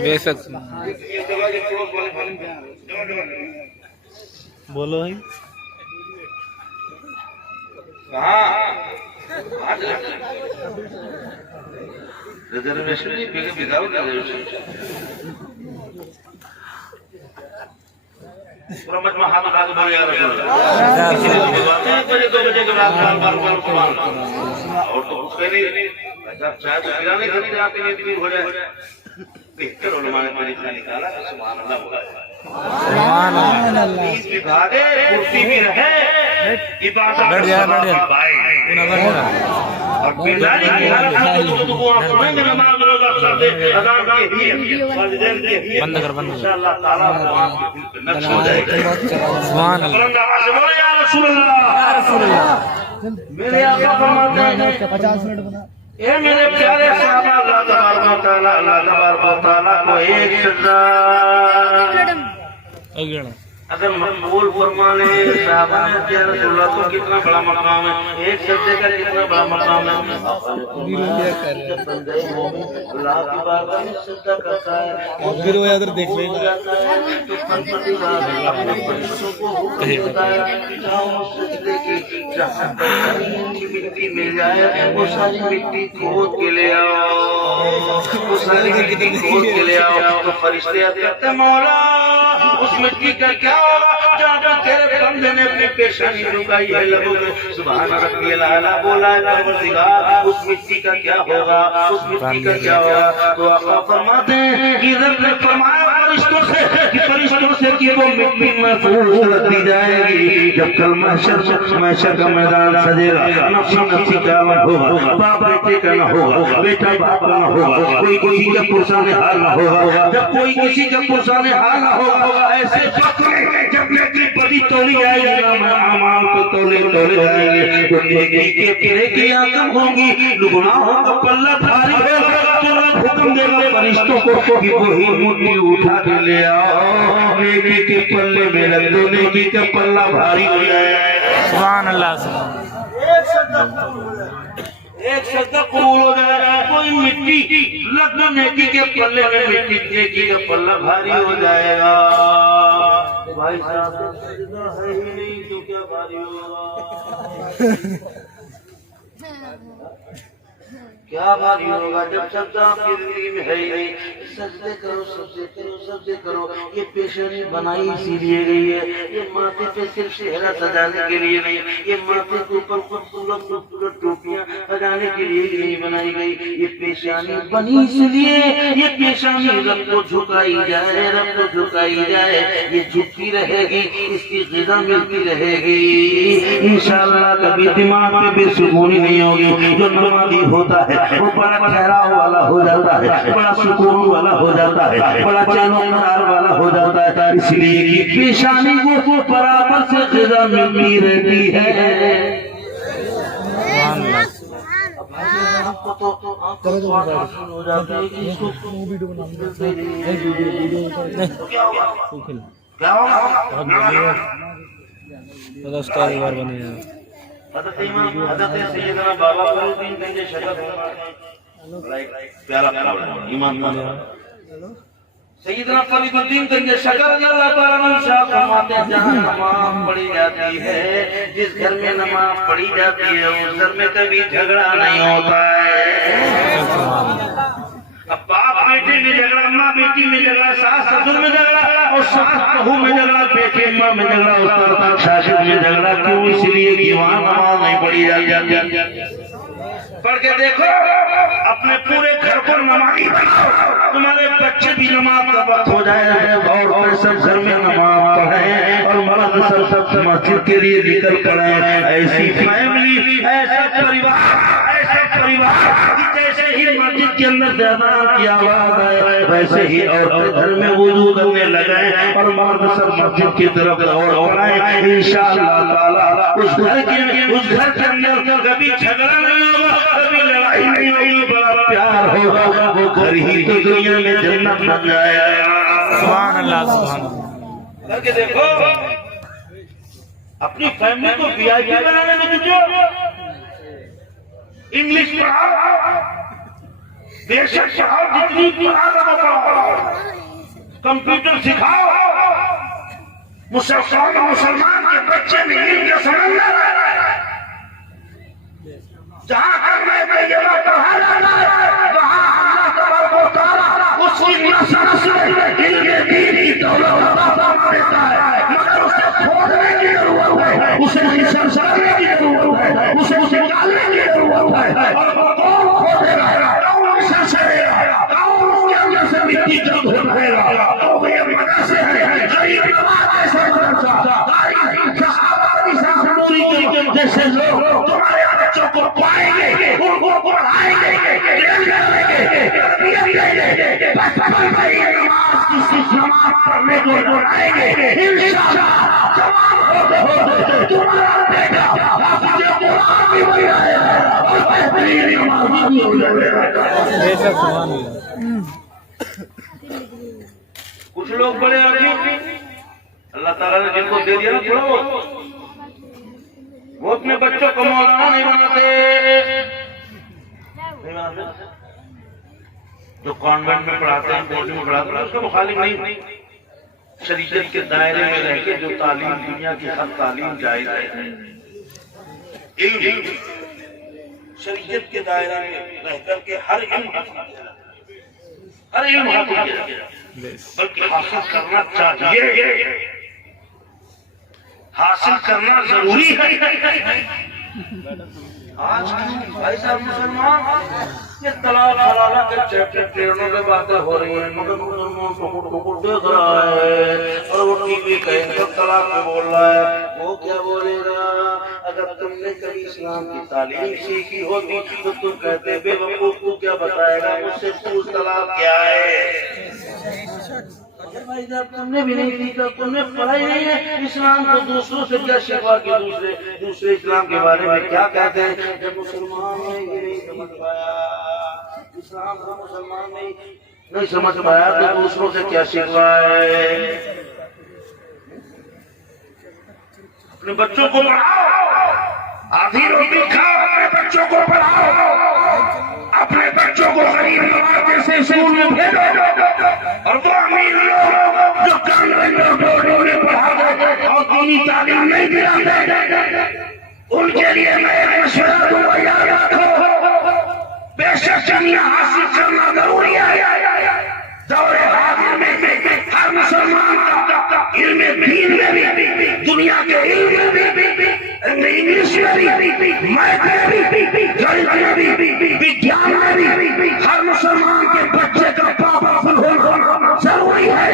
بے شک بولو ہی ریزرویشن وداؤٹ ریزرویشن پورا مجمع ہاتھ اٹھا کے بولے یا رسول اللہ، 2 بجے کے بعد اور تو کچھ نہیں، چاہے تو پھرا نہیں سکتے، آپ کے لیے ہو جائے، بہتر علماء نے طریقہ نکالا کہ سبحان اللہ بولا جائے، سبحان اللہ، اس بھی بھاگے کرسی بھی رہے، عبادت بھائی اور بیداری کی حالت میں تو دعا پڑھیں گے، نماز روزہ سب دے، اذان کی اہمیت، والدین کی اہمیت، انشاءاللہ تعالیٰ وہاں نقش ہو جائے گا، سبحان اللہ، بلند آواز سے بولے یا رسول اللہ، یا رسول اللہ، میرے آقا فرماتے ہیں 50 منٹ بنا، اے میرے پیارے صحابہ، اللہ تبارک و تعالیٰ کو ایک سجدہ اگر مقبول فرما لے، صحابہ نے کیا رسول اللہ تو کتنا بڑا مقام ہے، ایک سجدے کا کتنا بڑا مقام ہے، اللہ کی بارگاہ میں سجدہ کرتا ہے، پھر وہ ادھر دیکھ لے گا، اپنے فرشتوں کو حکم دیتا ہے، جاؤ سجدے کی کی مٹی مل جائے وہ ساری مٹی کھود کے لے آؤ، وہ ساری مٹی کھود کے لے آؤ، تو فرشتے آتے کہتے ہیں مولا اس مٹی کا کیا ہوگا جہاں تیرے بندے نے اپنی پیشانی جھکائی ہے لبوں میں سبحان ربی الاعلیٰ بولا ہے پروردگار اس مٹی کا کیا ہوگا، اس مٹی کا کیا ہوگا؟ تو آقا فرماتے ہیں کہ رب نے فرمایا فرشتوں سے کہ وہ مٹی محفوظ رکھ دی جائے گی، جب کل محشر کا میدان سجے گا، نفسی نفسی کا عالم ہوگا، باپ بیٹے کا نہ ہوگا، بیٹا باپ کا نہ ہوگا، کوئی کسی کا پرسان حال نہ ہوگا، جب کوئی کسی کا پرسان حال نہ ہوگا ایسے وقت میں جب نیکی بڑی تولی آئے گی نام اعمال کو تولے جائیں گے، تو نیکی کے پھرے کی آدم ہوں گی، گناہوں کا پلہ بھاری ہوگا، تو رب حکم دے گا فرشتوں کو کہ وہی مٹی اٹھا کے لے آؤ، نیکی کے پلے میں رکھ دو، نیکی کا پلہ بھاری ہو جائے۔ سبحان اللہ سبحان ایک سجدہ قبول ہو جائے، کوئی مٹی لگ دو نیکی کے پلے میں، مٹی نیکی کا پلہ بھاری ہو جائے گا۔ بھائی صاحب سجدہ ہے ہی نہیں تو کیا بھاری ہوگا؟ کیا بھاری ہوگا جب سجدہ آپ کی زندگی میں ہے ہی نہیں؟ سجدے کرو، سجدے کرو، سجدے کرو۔ یہ پیشانی بنائی اسی لیے گئی ہے، یہ ماتھے پہ صرف چہرہ سجانے کے لیے نہیں، یہ ماتھے کے اوپر خوبصورت ٹوپیاں سجانے کے لیے نہیں بنائی گئی، یہ پیشانی بنی اس لیے، یہ پیشانی رب کو جھکائی جائے، رب کو جھکائی جائے، یہ جھکتی رہے گی، اس کی غذا ملتی رہے گی انشاءاللہ۔ کبھی دماغ میں بے سکونی نہیں ہوگی۔ جو نمازی ہوتا ہے وہ بڑا ٹھہراؤ والا ہو جاتا ہے، بڑا سکون والا ہو جاتا ہے، بڑا چین و قرار والا ہو جاتا ہے، اس لیے کہ پیشانی کو برابر سے غذا ملتی رہتی ہے۔ حضرت سیدنا بابا فرید گنج شجر پیارا ایمان سیدنا فرید الدین گنج شجر اللہ تعالیٰ عنہ شاہ فرماتے ہیں جہاں نماز پڑھی جاتی ہے، جس گھر میں نماز پڑھی جاتی ہے اس گھر میں کبھی جھگڑا نہیں ہوتا ہے۔ اب باپ بیٹے میں جھگڑا، اماں بیٹی میں جھگڑا، ساس سسر میں جھگڑا، اور ساس بہو میں جھگڑا، بیٹے اماں میں جھگڑا، استاد شاگرد میں جھگڑا، کیوں؟ اس لیے کہ وہاں نماز نہیں پڑھی جاتی۔ پڑھ کے دیکھو اپنے پورے گھر کو نمازی بناؤ، تمہارے بچے بھی نماز کا وقت ہو جائے، اور سب گھر میں نماز پڑھیں، اور مرد سب مسجد کے لیے نکل پڑیں۔ ایسی فیملی، ایسا پریوار جیسے ہی مسجد کے اندر اذان کی آواز آئے ویسے ہی عورتیں گھر میں وضو کرنے لگیں، اور مرد سب مسجد کی طرف دوڑ آئے، انشاءاللہ تعالی اس گھر کے اندر کبھی جھگڑا نہیں ہوگا، کبھی لڑائی نہیں ہوگی، بڑا پیار ہوگا، وہ گھر ہی تو دنیا میں جنت بن جائے گا۔ سبحان اللہ سبحان اللہ۔ کر کے دیکھو اپنی فیملی کو وی آئی پی بنانے میں جٹو، انگلش پڑھاؤ، بے شک پڑھاؤ، جتنی پڑھاؤ، کمپیوٹر سکھاؤ، مسلمان کے بچے میں علم کا سمندر ہے، جہاں کلمہ طیبہ پڑھا جاتا ہے وہاں اللہ تبارک و تعالیٰ اس کی نسل سے علم دین کی دولت عطا فرما دیتا ہے، مگر اسے کھودنے کی ضرورت ہے، اسے ریسرچ کرنے کی ضرورت ہے، اسے نکالنے کی ضرورت ہے، اور وہ کون کھودے گا، کون ریسرچ کرے گا، کون اس کے اندر سے مٹی جلد ہو رہے گا، تو یہ مدرسے ہیں، غریب نواز ایسے مدرسہ، جیسے لوگ تمہارے بچوں کو پائیں گے، ان کو پڑھائیں گے، بچپن میں یہ نماز کی نماز پڑھنے کو بلائیں گے، انشاءاللہ جوان ہوتے تمہارا بیٹا حافظ قرآن بھی بن جائے گا اور بہترین نمازی بھی ہو جائے گا۔ کچھ لوگ بڑے عجیب، اللہ تعالیٰ نے جن کو دے دیا نا تھوڑا بہت، وہ اپنے بچوں کو مولانا نہیں بناتے، جو کانوینٹ میں پڑھاتے ہیں، بورڈنگ میں پڑھاتے ہیں، اس کا مخالف نہیں، شریعت کے دائرے میں رہ کے جو تعلیم دنیا کی ہر تعلیم جائز ہے، علم شریعت کے دائرہ میں رہ کر کے ہر علم حاصل کیا، ہر علم حاصل کیا، بلکہ حاصل کرنا چاہیے، حاصل کرنا ضروری ہے۔ آج بھائی صاحب مسلمان یہ طلاق حلالہ کے چیپٹر ٹرینوں میں باتیں ہو رہی ہیں، مگر مسلمان ٹکڑ دیکھ رہا ہے اور وہ ٹی وی کہیں گے طلاق میں بول رہا ہے، وہ کیا بولے گا؟ اگر تم نے کبھی اسلام کی تعلیم سیکھی ہوتی تو تم کہتے بے وقوف تو کیا بتائے گا مجھ سے پوچھ طلاق کیا ہے؟ بھائی جب تم نے بھی نہیں سیکھا، تم نے پڑھا ہی نہیں ہے اسلام کو، دوسروں سے کیا شکوا کہ دوسرے اسلام کے بارے میں کیا کہتے ہیں؟ جب مسلمان نے یہ نہیں سمجھ پایا اسلام کو، مسلمان نہیں سمجھ پایا تو دوسروں سے کیا شکوا ہے؟ اپنے بچوں کو پڑھاؤ، آدھی روٹی کھاؤ، اپنے بچوں کو پڑھاؤ، اپنے بچوں کو غریب نواز سے اسکول میں بھیجو، اور وہ امیر لوگ جو کانوینٹ بورڈوں میں پڑھاتے اور دینی تعلیم نہیں دلاتے ان کے لیے میں ایک مشورہ دوں گا، یاد رکھو بے شک علم حاصل کرنا ضروری ہے۔ دور حاضر میں ہر مسلمان کا علم دین میں بھی، دنیا کے علم میں بھی، انگلش میں بھی، میتھ میں بھی، جیولوجی میں بھی، وگیان میں بھی، ہر مسلمان کے بچے کا پابند ہونا ضروری ہے،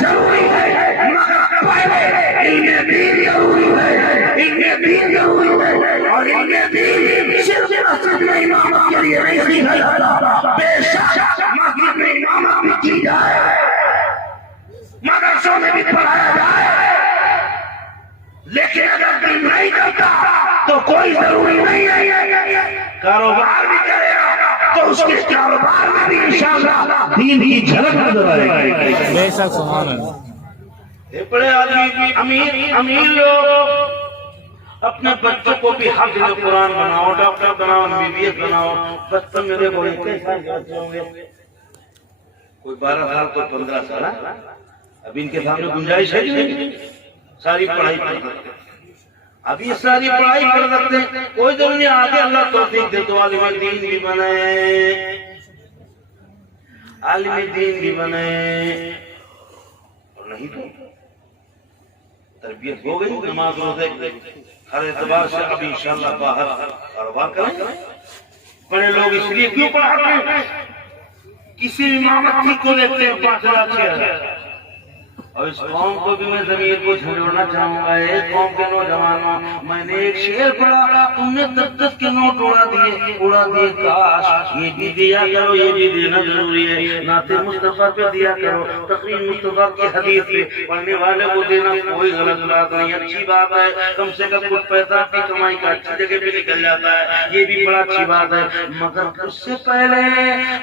ضروری ہے، مگر پہلے علم دین ضروری ہے، علم دین ضروری ہے، اور علم دین صرف مسجد میں امامت کے لیے نہیں ہے، بے شک مسجد میں امامت بھی کی جائے، مدرسوں میں بھی پڑھایا جائے، لیکن اگر دل نہیں کرتا تو کوئی ضروری نہیں ہے، کاروبار بھی کرے گا تو اس کے کاروبار میں بھی انشاءاللہ دین کی جھلک نظر آئے گی۔ بے شک سبحان اللہ۔ بڑے آدمی امیر لوگ اپنے بچوں کو بھی حافظ قرآن بناؤ، ڈاکٹر بناؤ، MBBS بناؤ، بچپن میں دیکھو کوئی 12 سال کوئی 15 سال، اب ان کے سامنے گنجائش ہے نہیں، ساری پڑھائی پڑھ سکتے، اب یہ ساری پڑھائی پڑھ سکتے ہیں، کوئی ضرور نہیں آگے اللہ توفیق دے تو عالم دین بھی بنے، عالم دین بھی بنے، اور نہیں تو تربیت ہو گئی، نماز روزے ہر اعتبار سے اب انشاءاللہ باہر کاروبار کریں۔ بڑے لوگ اس لیے کیوں پڑھاتے ہیں؟ کسی امامت کو دیکھتے ہیں 5,000 6,000، اور اس قوم کو بھی میں ضمیر کو جھنجھوڑنا چاہوں گا، ایک قوم کے نوجوانوں، میں نے ایک شعر پڑھا، تم نے 10 کے نوٹ اڑا دیے، کاش یہ بھی دیا کرو، یہ بھی دینا ضروری ہے، نعت مصطفیٰ پہ دیا کرو، تقریر مصطفیٰ کی حدیث پہ پڑھنے والے کو دینا کوئی غلط بات نہیں، اچھی بات ہے، کم سے کم کچھ پیسہ اپنی کمائی کا اچھی جگہ پہ نکل جاتا ہے، یہ بھی بڑا اچھی بات ہے، مگر اس سے پہلے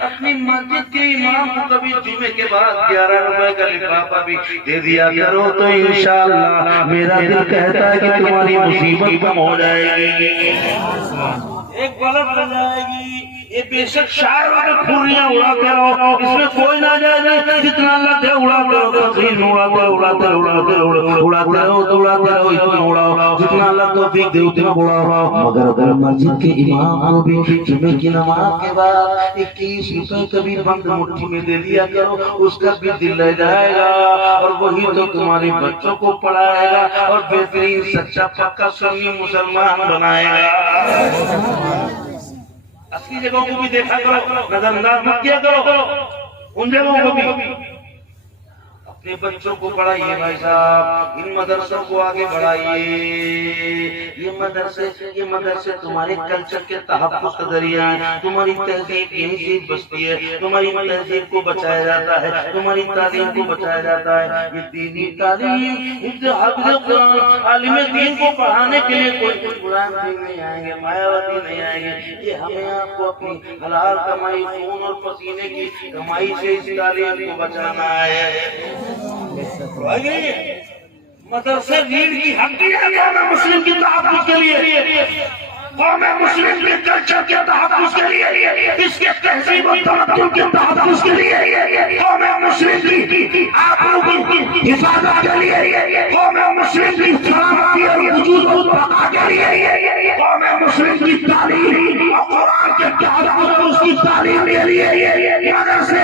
اپنی مسجد کے امام کو کبھی جمعے کے بعد 11 روپے کا لفافہ بھی دے دیا کرو تو انشاءاللہ میرا دل کہتا ہے کہ تمہاری مصیبت کم ہو جائے گی، ایک غلط ہو جائے گی۔ یہ بے شک شاعروں میں پھولیاں اڑاتے رہو، اس میں کوئی نہ جائے، جتنا اللہ دے اڑاتے رہو، تقریر میں اڑاتے رہو، اتنا اڑاؤ، جتنا اللہ توفیق دے اتنا اڑاؤ، مگر اگر مسجد کے امام کو بھی جمعے کی نماز کے بعد 21 روپے کبھی بند مٹھی میں دے دیا کرو، اس کا بھی دل رہ جائے گا، اور وہی تو تمہارے بچوں کو پڑھائے گا اور بہترین سچا پکا سنی مسلمان بنائے گا۔ اصلی جگہوں کو بھی دیکھا کرو، نظر انداز مت کیا کرو ان جگہوں کو بھی، اپنے بچوں کو پڑھائیے بھائی صاحب، ان مدرسوں کو آگے بڑھائیے، یہ مدرسے تمہارے کلچر کے تحفظ کا ذریعہ ہے، تمہاری تہذیب یہیں سے بستی ہے، تمہاری تہذیب کو بچایا جاتا ہے، تمہاری تعلیم کو بچایا جاتا ہے، یہ دینی تعلیم حافظ قرآن عالم دین کو پڑھانے کے لیے کوئی قرآن نہیں آئیں گے، مایاوتی نہیں آئیں گے، یہ ہمیں آپ کو اپنی حلال کمائی خون اور پسینے کی کمائی سے اس تعلیم کو بچانا ہے۔ مدرسے دین کی حقیقت ہے قوم مسلم کی تحفظ کے لیے، قوم مسلم کے کلچر کے تحفظ کے لیے، اس کے تہذیب و تمدن کے تحفظ کے لیے، قوم مسلم کی آبرو کی حفاظت کے لیے، قوم مسلم کی سلامتی اور وجود و بقا کے لیے، قوم تعلیم کے لیے مدرسے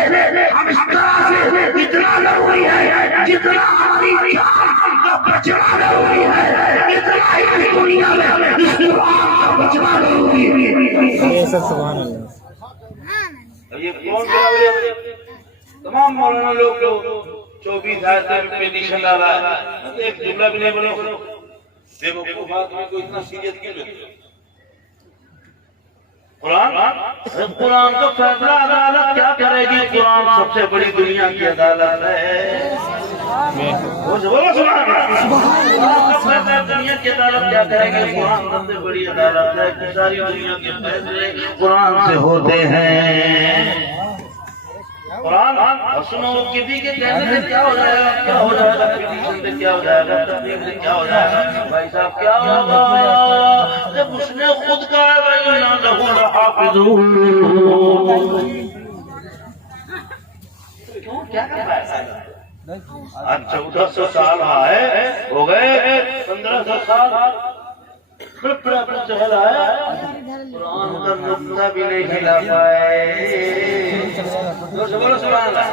ہم اس طرح سے اتنا ضروری ہے جتنا ہماری جان کا بچنا ضروری ہے، اتنا ہی دنیا میں اس قرآن کا بچنا ضروری ہے۔ یہ کون سا تمام مولانا لوگ 24 آیتیں پیٹیشن لا رہا ہے، ایک جملہ بھی نہیں بولو بے وقوف آدمی کو اتنا سیریت کیوں لیتے ہو؟ قرآن کا فیصلہ عدالت کیا کرے گی؟ قرآن سب سے بڑی دنیا کی عدالت ہے۔ بولو سبحان اللہ۔ دنیا کی عدالت کیا کرے گی؟ قرآن سب سے بڑی عدالت ہے کہ ساری دنیا کے فیصلے قرآن سے ہوتے ہیں۔ قرآن سنو، کسی کے کہنے سے کیا ہو جائے گا، کیا ہو جائے گا، پیٹیشن سے کیا ہو جائے گا، تقریر سے کیا ہو جائے گا؟ بھائی صاحب کیا ہوگا جب اس نے خود کہا وَإِنَّا لَهُ لَحَافِظُونَ؟ کیا کر رہا ہے؟ آج 1400 سال آئے ہو گئے، 1500 سال چہل آئے، قرآن کا نقطہ بھی نہیں ہلا پائے۔ بولو سبحان اللہ۔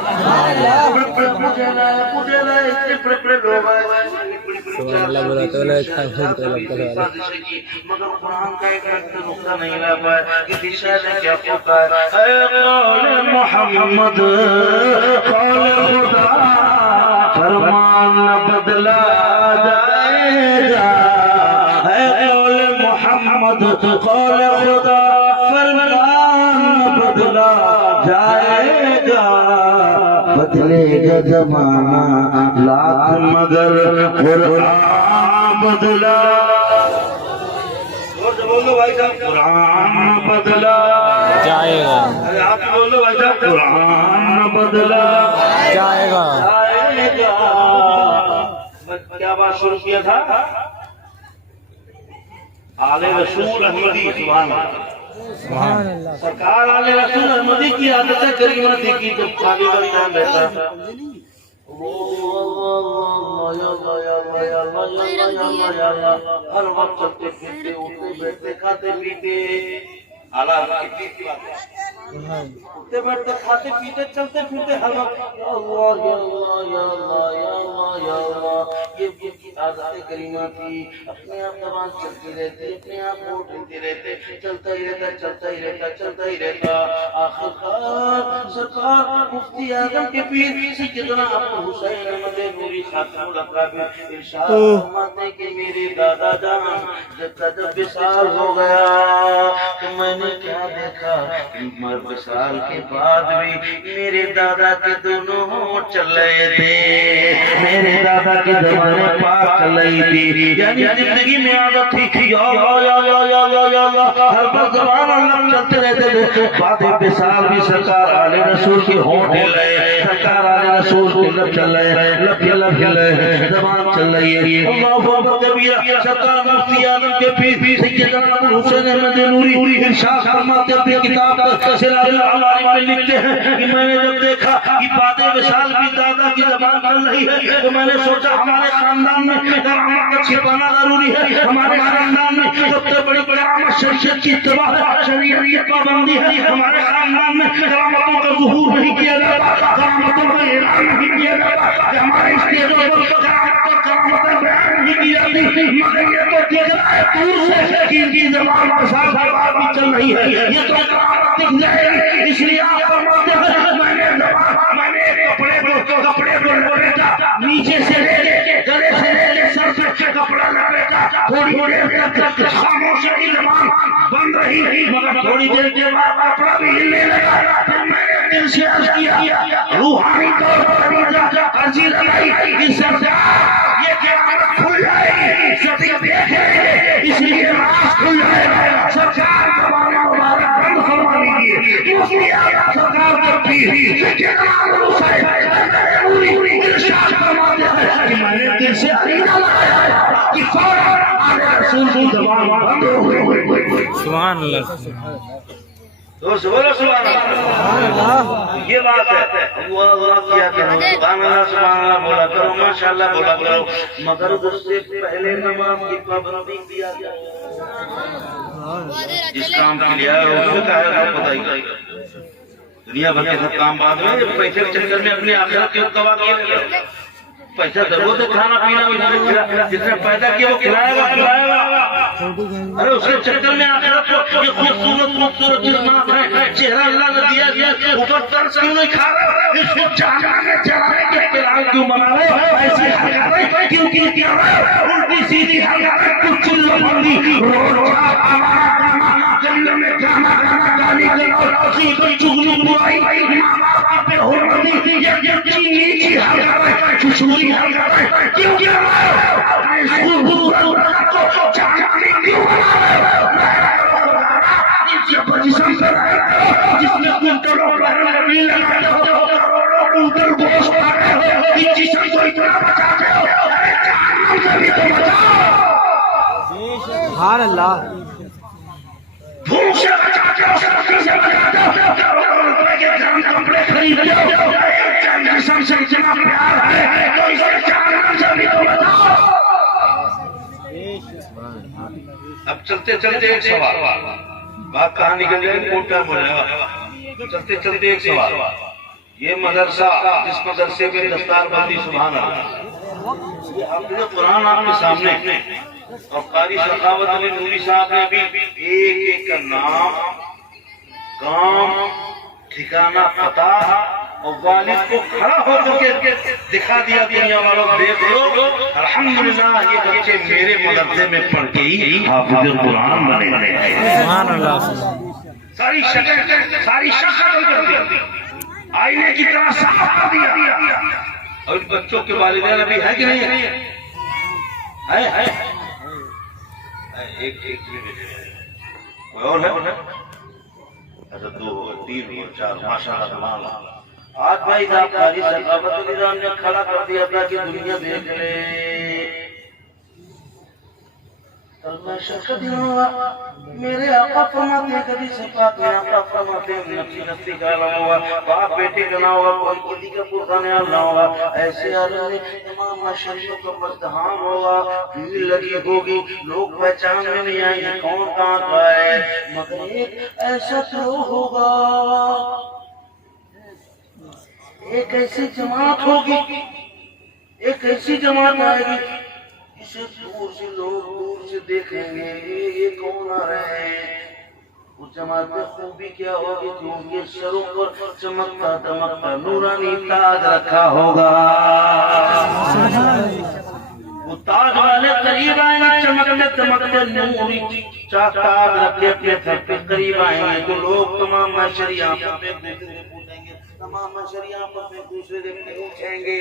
پوچھے لائے اتنے بڑے بڑے لوگ آئے، مگر قرآن کا ایک نقطہ نہیں ہلا پائے۔ کسی شاید نے کیا پوچھا ہے، اے قول محمد قول خدا فرمان بدلا جائے گا، اے قول محمد قول خدا فرمان بدلا جائے گا، بدلے گا زمانہ لاکھ مگر قرآن بدلا۔ بولو بھائی صاحب قرآن بدلا جائے گا، آپ بولو بھائی صاحب قرآن بدلا جائے گا۔ کیا بات شروع کیا تھا؟ آل رسول احمدی، سبحان اللہ۔ سرکار آل رسول احمدی کی عادت کریمہ تھی کہ جب خالی وقت بیٹھا ہر وقت چلتے پھرتے اٹھتے بیٹھتے کھاتے پیتے، اٹھتے بیٹھتے کھاتے پیتے چلتے پھرتے ہر وقت اللہ یا اللہ یا اللہ یا اللہ یا اللہ، یہ ان کی عادت کریمہ تھی۔ اپنے آپ زبان چلتی رہتی، اپنے آپ ہوٹ لیتے رہتے، چلتا ہی رہتا چلتا ہی رہتا چلتا ہی رہتا۔ آخرکار سرکار مفتی اعظم کے پیر سیدنا ابو حسین احمد نوری خاتم الاقربین ارشاد فرماتے ہیں کہ میرے دادا جان جب وصال ہو گیا تو میں نے کیا دیکھا، وصال کے بعد بھی میرے دادا کے دونوں ہونٹ چل رہے تھے، میرے دادا کی زبان پاک چل رہی تھی، یعنی زندگی میں عادت تھی یا اللہ یا اللہ یا اللہ یا اللہ، ہر وقت زبان اللہ چلتے رہتے تھے۔ بعد وصال بھی سرکار آل رسول کے ہونٹ ہل رہے، سرکار آل رسول کے لب چل رہے، لب چل رہے، زبان چل رہی ہے۔ اللہ اکبر کبیرہ۔ سرکار مفتی اعظم کے پیر سیدنا ابو حسین احمد نوری ارشاد فرماتے اپنی کتاب سراج العالم میں لکھتے ہیں کہ میں نے جب دیکھا کہ بعد وصال بھی دادا کی زبان چل رہی ہے تو میں نے سوچا ہمارے خاندان میں کرامت کا چھپانا ضروری ہے، ہمارے خاندان میں سب سے بڑی کرامت شریعت کی اتباع ہے، شریعت کی پابندی ہے، ہمارے خاندان میں کرامتوں کا ظہور نہیں کیا جاتا، کرامتوں کا اعلان نہیں کیا جاتا، ہمارے اسٹیجوں پر کرامتیں بیان نہیں کی جاتی، مگر یہ تو دیکھ رہا ہے دور سے کہ ان کی زبان کے ساتھ بات بھی چل رہی ہے، یہ تو کرامت دکھ جائے گی۔ اس لیے آپ فرماتے ہیں میں نے کپڑے کو لپیٹا، نیچے سے لے کے گلے سے لے کے سر سے کپڑا لپیٹا، تھوڑی دیر تک خاموش رہی، زبان بند رہی، مگر تھوڑی دیر کے بعد کپڑا بھی ہلنے لگا، پھر میں نے دل سے عرض کیا روحانی طور پر مجھے عرضی لگائی کہ سرکار یہ قیامت کھل جائے گی، سب دیکھیں اس لیے راز کھل جائے گا، سرکار زبان مبارک بند فرما لیجیے۔ اس لیے آپ سرکار کرتی سیدنا ابو حسین نوری ارشاد فرماتے ہیں کہ میں نے دل سے عقیدہ لگایا کہ فوراً آل رسول کی زبان بند ہو گئی۔ سبحان اللہ۔ دوست بولو سبحان اللہ۔ یہ بات ہے اللہ کیا کرو، سبحان اللہ سبحان اللہ بولا کرو، ماشاءاللہ بولا کرو، مگر اس سے پہلے نماز کی پابندی کیا کرو۔ جس کام کے لیے آئے ہو اس میں کہا ہے آپ بتائیے۔ دنیا بھر کے سب کام بعد میں، پیسے کے چکر میں اپنی آخرت کیوں تباہ کیا؟ پیسہ ضرور تو کھانا پینا جتنا پیدا کیا وہ کھلائے گا. ارے اس کے چکر میں آخرت کو یہ خوبصورت جسمات ہے، چہرہ اللہ نے دیا اوپر ترس کیوں نہیں کھا رہے؟ اس کو جانا کے چلانے کے پلان کیوں بنا رہے؟ ایسی حرکتیں کیوں کی الٹی سیدھی حرکتیں، کچھ چلو بندی روز جنگل میں جانا گالی گلوچی چغلی برائی ماں باپ پہ حرمتی یہ نیچی حرکتیں چھچوری حرکتیں کیوں کیا رہے؟ اس خوبصورت کو جانے کیوں بنا رہے؟ جس میں کنٹروں پر بھی لگا دو کروڑوں اندر گوشت آ رہے ہو، اس جسم کو اتنا بچاتے ہو، ارے جہنم سے بھی تو بچاؤ. سبحان اللہ. بھوک سے بچاتے ہو، سختی سے بچاتے ہو، کروڑوں روپے کے گرم کپڑے خریدتے ہو، جسم سے اتنا پیار ہے تو اسے جہنم سے بھی تو بچاؤ. اب چلتے چلتے ایک سوال، بات کہاں نکل جائے کوئی ٹائم ہو جائے گا. چلتے چلتے ایک سوال، یہ مدرسہ جس مدرسے میں دستار بندی سبحان اللہ، یہ اپنے قرآن آپ کے سامنے اور قاری سخاوت علی نوری صاحب نے بھی ایک ایک کا نام، کام، ٹھکانہ، پتہ اور والد کو کھڑا ہو کر کے دکھا دیا. دنیا والوں دیکھ لو الحمدللہ یہ بچے میرے مدرسے میں پڑھ کے ہی حافظ قرآن بنے ہیں. سبحان اللہ. ساری شکل کر دی، آئینے کی طرح صاف کر دیا. اور ان بچوں کے والدین ابھی ہے کہ نہیں ہے؟ ایک کوئی اور ہے؟ اچھا 2 3 4 ماشاءاللہ. آج بھائی صاحب قاری ثقافت نظام نے کھڑا کر دیا تھا کہ دنیا دیکھ لے. میں شرکت ہوا میرے آقا فرماتے ہیں کبھی صفات میں آقا فرماتے ہیں نفسی نفسی کا عالم ہوگا، باپ بیٹے کا نہ ہوگا، کوئی کسی کا پورا نہ ہوگا. ایسے عالم میں تمام مشریوں کا مزدحام ہوگا، بھیڑ لگی ہوگی، لوگ پہچان میں نہیں آئیں گے کون کہاں کا ہے. مگر ایک ایسا تو ہوگا، ایک ایسی جماعت ہوگی، ایک ایسی جماعت آئے گی اسے دور سے لوگ دور سے دیکھیں گے یہ کون آ رہے ہیں. اس جماعت میں خوبی کیا ہوگی کہ ان کے سروں پر چمکتا دمکتا نورانی تاج رکھا ہوگا. وہ تاج والے قریب آئیں گے، چمکتے دمکتے نوری تاج رکھے اپنے سر پہ قریب آئیں گے تو لوگ تمام معاشرے آپس میں پوچھیں گے، تمام معاشرے آپس میں دوسرے سے پوچھیں گے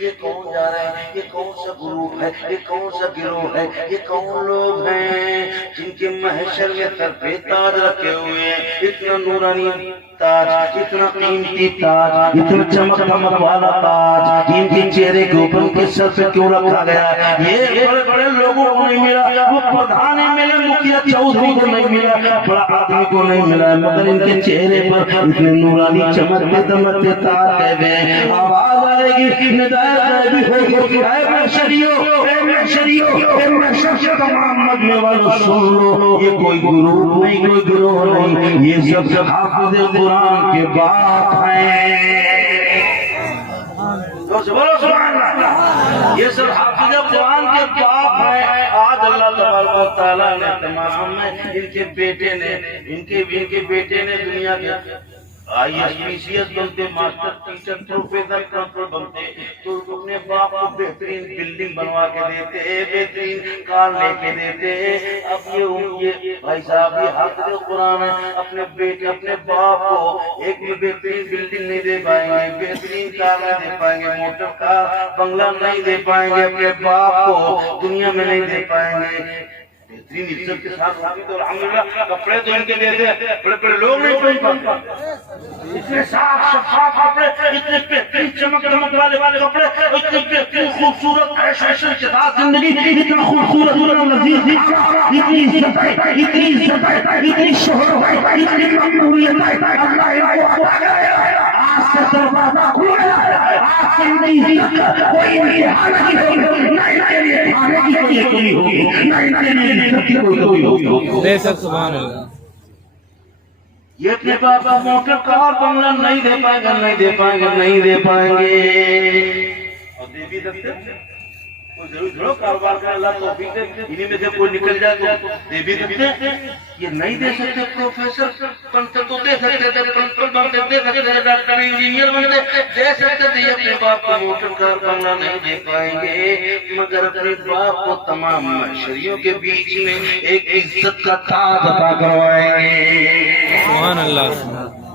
یہ کون جا رہا ہے، یہ کون سا گروپ ہے، یہ کون سا گروہ ہے، یہ کون لوگ ہیں جن کے محشر میں سر پہ تاج رکھے ہوئے ہیں. اتنا نورانی تاج، اتنا قیمتی تاج، اتنا چمک دمک والا تاج ان کے چہرے کے اوپر کے سر پہ کیوں رکھا گیا؟ یہ بڑے بڑے لوگوں کو نہیں ملا، وہ پردھان ملے، مکھیا چودھری کو نہیں ملا، بڑا آدمی کو نہیں ملا، مگر ان کے چہرے پر اتنے نورانی چمکتے دمکتے تاج ہے. آواز آئے گی، ندایت بھی ہوگی، اے محشریوں، اے محشریوں، اے محشر کے تمام مجمع والوں سن لو، یہ کوئی گروہ نہیں، کوئی گروہ نہیں، یہ سب حافظ قرآن کے باپ ہیں. بولو سبحان اللہ. یہ سب حافظ قرآن کے باپ ہیں. آج اللہ تبارک و تعالیٰ نے تمام ان کے بیٹے نے ان کے بیٹے نے دنیا کے IAS بنتے، ماسٹر ٹیچر پروفیسر ڈاکٹر بنتے تو اپنے باپ کو بہترین بلڈنگ بنوا کے دیتے، بہترین کار لے کے دیتے. اب یہ بھائی صاحب یہ حافظ قرآن ہے، اپنے بیٹے اپنے باپ کو ایک بھی بہترین بلڈنگ نہیں دے پائیں گے، بہترین کار نہیں دے پائیں گے، موٹر کار بنگلہ نہیں دے پائیں گے، اپنے باپ کو دنیا میں نہیں دے پائیں گے. بہترین عزت کے ساتھ تو الحمدللہ کپڑے تو ان کے دیتے بڑے بڑے لوگ نہیں پہن پاتے، اتنے صاف شفاف کپڑے، اتنے بہترین چمک دمک والے کپڑے، اتنے بہترین خوبصورت عیش کے ساتھ زندگی، اتنا خوبصورت لذیذ، اتنی عزت ہے، اتنی عزت ہے، اتنی شہرت ہے، اتنی مقبولیت ہے. اللہ ان کو عطا کرے. آج سے دروازہ کھل گیا، آج سے ان کی عزت کوئی انتہا نہیں ہوگی، نہ ان کے لیے کھانے کی کوئی کمی ہوگی، نہ ان کے لیے عزت کی کوئی کمی ہوگی. بے شک سبحان اللہ. یہ اپنے باپ کو موٹر کار بنگلہ نہیں دے پائیں گے، نہیں دے پائیں گے، نہیں دے پائیں گے، اور دے بھی سکتے ہیں۔ کوئی ضرور تھوڑا کاروبار کا اللہ توفیق دے انہی میں سے کوئی نکل جائے تو دے بھی سکتے ہیں۔ یہ نہیں دے سکتے، پروفیسر بنتے تو دے سکتے تھے، پرنسپل بنتے دے سکتے تھے، ڈاکٹر انجینئر بنتے دے سکتے تھے، یہ اپنے باپ کو موٹر کار بنگلہ نہیں دے پائیں گے، مگر اپنے باپ کو تمام معاشریوں کے بیچ میں ایک عزت کا تاج عطا کروائیں گے۔ سبحان اللہ۔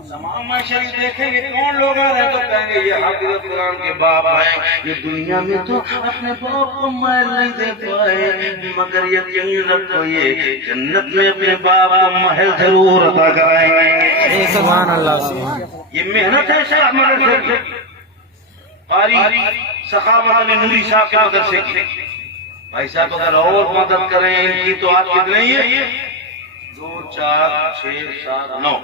تمام معاشرے دیکھیں گے کون لوگ آ رہے ہیں تو کہیں گے یہ حافظ قرآن کے باپ ہیں، یہ دنیا میں تو اپنے باپ کو محل نہیں دے پائے، مگر یقین رکھو یہ جنت میں اپنے باپ کو محل ضرور عطا کرائیں گے۔ سبحان اللہ، سبحان اللہ۔ یہ محنت ہے شاہ مدرسے کی، قاری سخاوت علی نوری صاحب کے مدرسے کی۔ بھائی صاحب اگر اور مدد کریں ان کی تو آپ کتنے ہی ہے؟ 2 4 6 7 9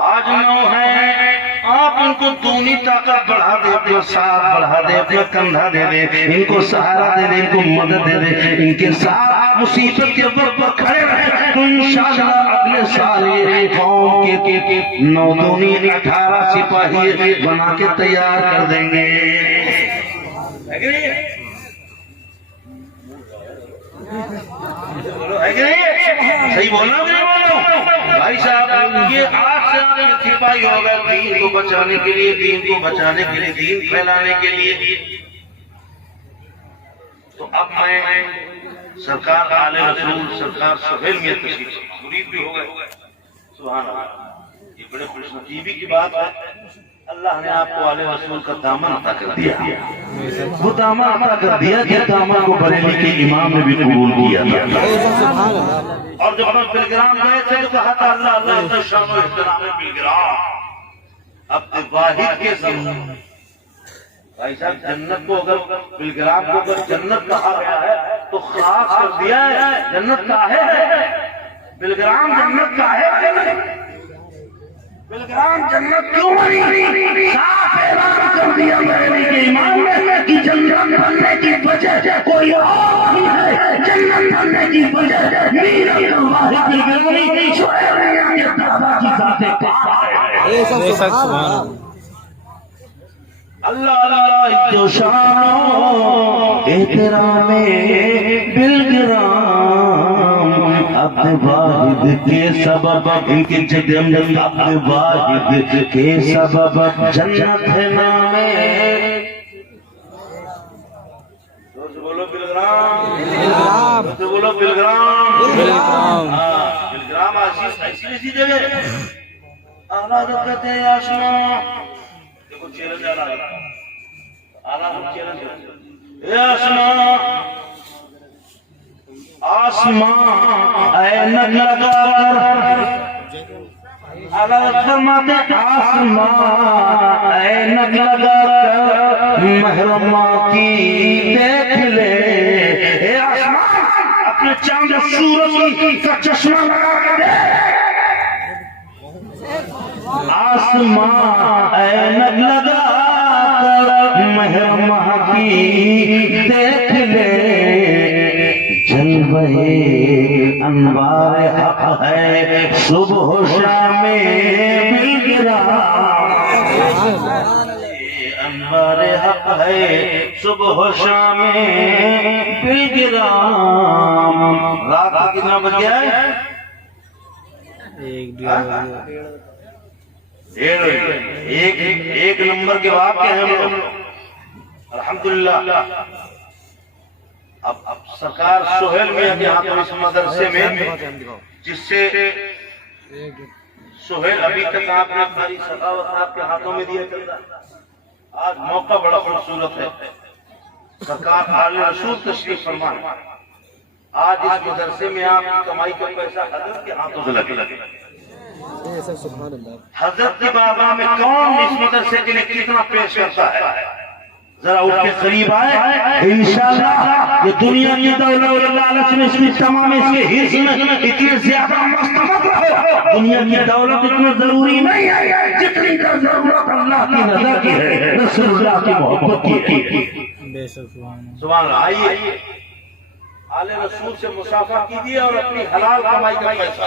آج 9 ہیں، آپ ان کو دونی طاقت بڑھا دے، اپنا ساتھ بڑھا دے، اپنا کندھا دے دے، ان کو سہارا دے دے، ان کو مدد دے دے، ان کے ساتھ مصیبت کے وقت پر کھڑے رہے تو انشاءاللہ اگلے سال یہ قوم کے 9 دونی 18 سپاہی بنا کے تیار کر دیں گے۔ صحیح بولنا کہ نہیں بولنا؟ بھائی صاحب یہ آج سے آپ سپاہی ہو گئے دین کو بچانے کے لیے، دین کو بچانے کے لیے، دین پھیلانے کے لیے۔ تو اب میں سرکار آل رسول سرکار سہیل میں تشریف مرید بھی ہو گئے، سبحان اللہ، یہ بڑے خوش نصیبی کی بات ہے۔ اللہ نے آپ کو آل رسول کا دامن عطا کر دیا، وہ دامن عطا کر دیا کہ دامن کو بریلی کے امام نے بھی قبول کیا تھا۔ اور جب ہم بلگرام گئے تھے تو کہا تھا اللہ اللہ شان و احترام بلگرام اپنے واحد کے سامنے۔ بھائی صاحب جنت کو اگر بلگرام کو اگر جنت کہا گیا ہے تو خاص کر دیا ہے، جنت کا ہے، بلگرام جنت کا ہے، بلگرام جنت کیوں نہیں؟ صاف اعلان کر دیا بریلی کے امام نے کہ جنت بننے کی وجہ کوئی اور نہیں ہے، جنت بننے کی وجہ میر عبداللہ بلگرانی شعیب کے دادا کی ذات پاک ہے۔ سبحان اللہ اللہ جو شان احترام بلگرام عبد واحد کے سبب ان کے جگم عبد واحد کے سبب جنت ہے نام۔ بولو بلگرام، بولو بلگرام، بلگرام ایسی جگہ اعلیٰ حضرت کہتے ہیں آسمان، دیکھو چیلنج آ رہا ہے، اعلیٰ حضرت چیلنج، اے آسمان، آسمان اینک لگا کر، اعلیٰ حضرت فرماتے آسمان اینک لگا کر محرمہ کی دیکھ لے، اے آسمان اپنے چاند سورج کا چشمہ لگا کر دے، آسمان اینک لگا کر محرمہ کی دیکھ لے، جلوہ انوار حق ہے صبح و شام بلگرام، انوار حق ہے صبح و شام بلگرام۔ رات کا کتنا بج گیا ہے؟ ایک نمبر کے واقع ہیں الحمدللہ۔ اب سرکار سہیل میں یہاں تو اس مدرسے میں جس سے سہیل ابھی تک آپ نے ہماری سخاوت آپ کے ہاتھوں میں دیا کرتا، آج موقع بڑا خوبصورت ہے، سرکار آل رسول تشریف فرما، آج اس مدرسے میں آپ کی کمائی کا پیسہ حضرت کے ہاتھوں سے لگے۔ حضرت کی بارگاہ میں کون اس مدرسے کے لیے کتنا پیش کرتا ہے؟ ذرا اس کے قریب آئے، انشاءاللہ یہ دنیا کی دولت لالچ میں اس میں تمام اس کے حص میں اتنے زیادہ مستمت رہو، دنیا کی دولت اتنا ضروری نہیں ہے جتنی کا ضرورت اللہ کی رضا کی ہے، رسول اللہ کی محبت کی ہے۔ سبحان اللہ۔ آئیے آل رسول سے مصافحہ کیجیے اور اپنی حلال کمائی کا پیسہ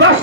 10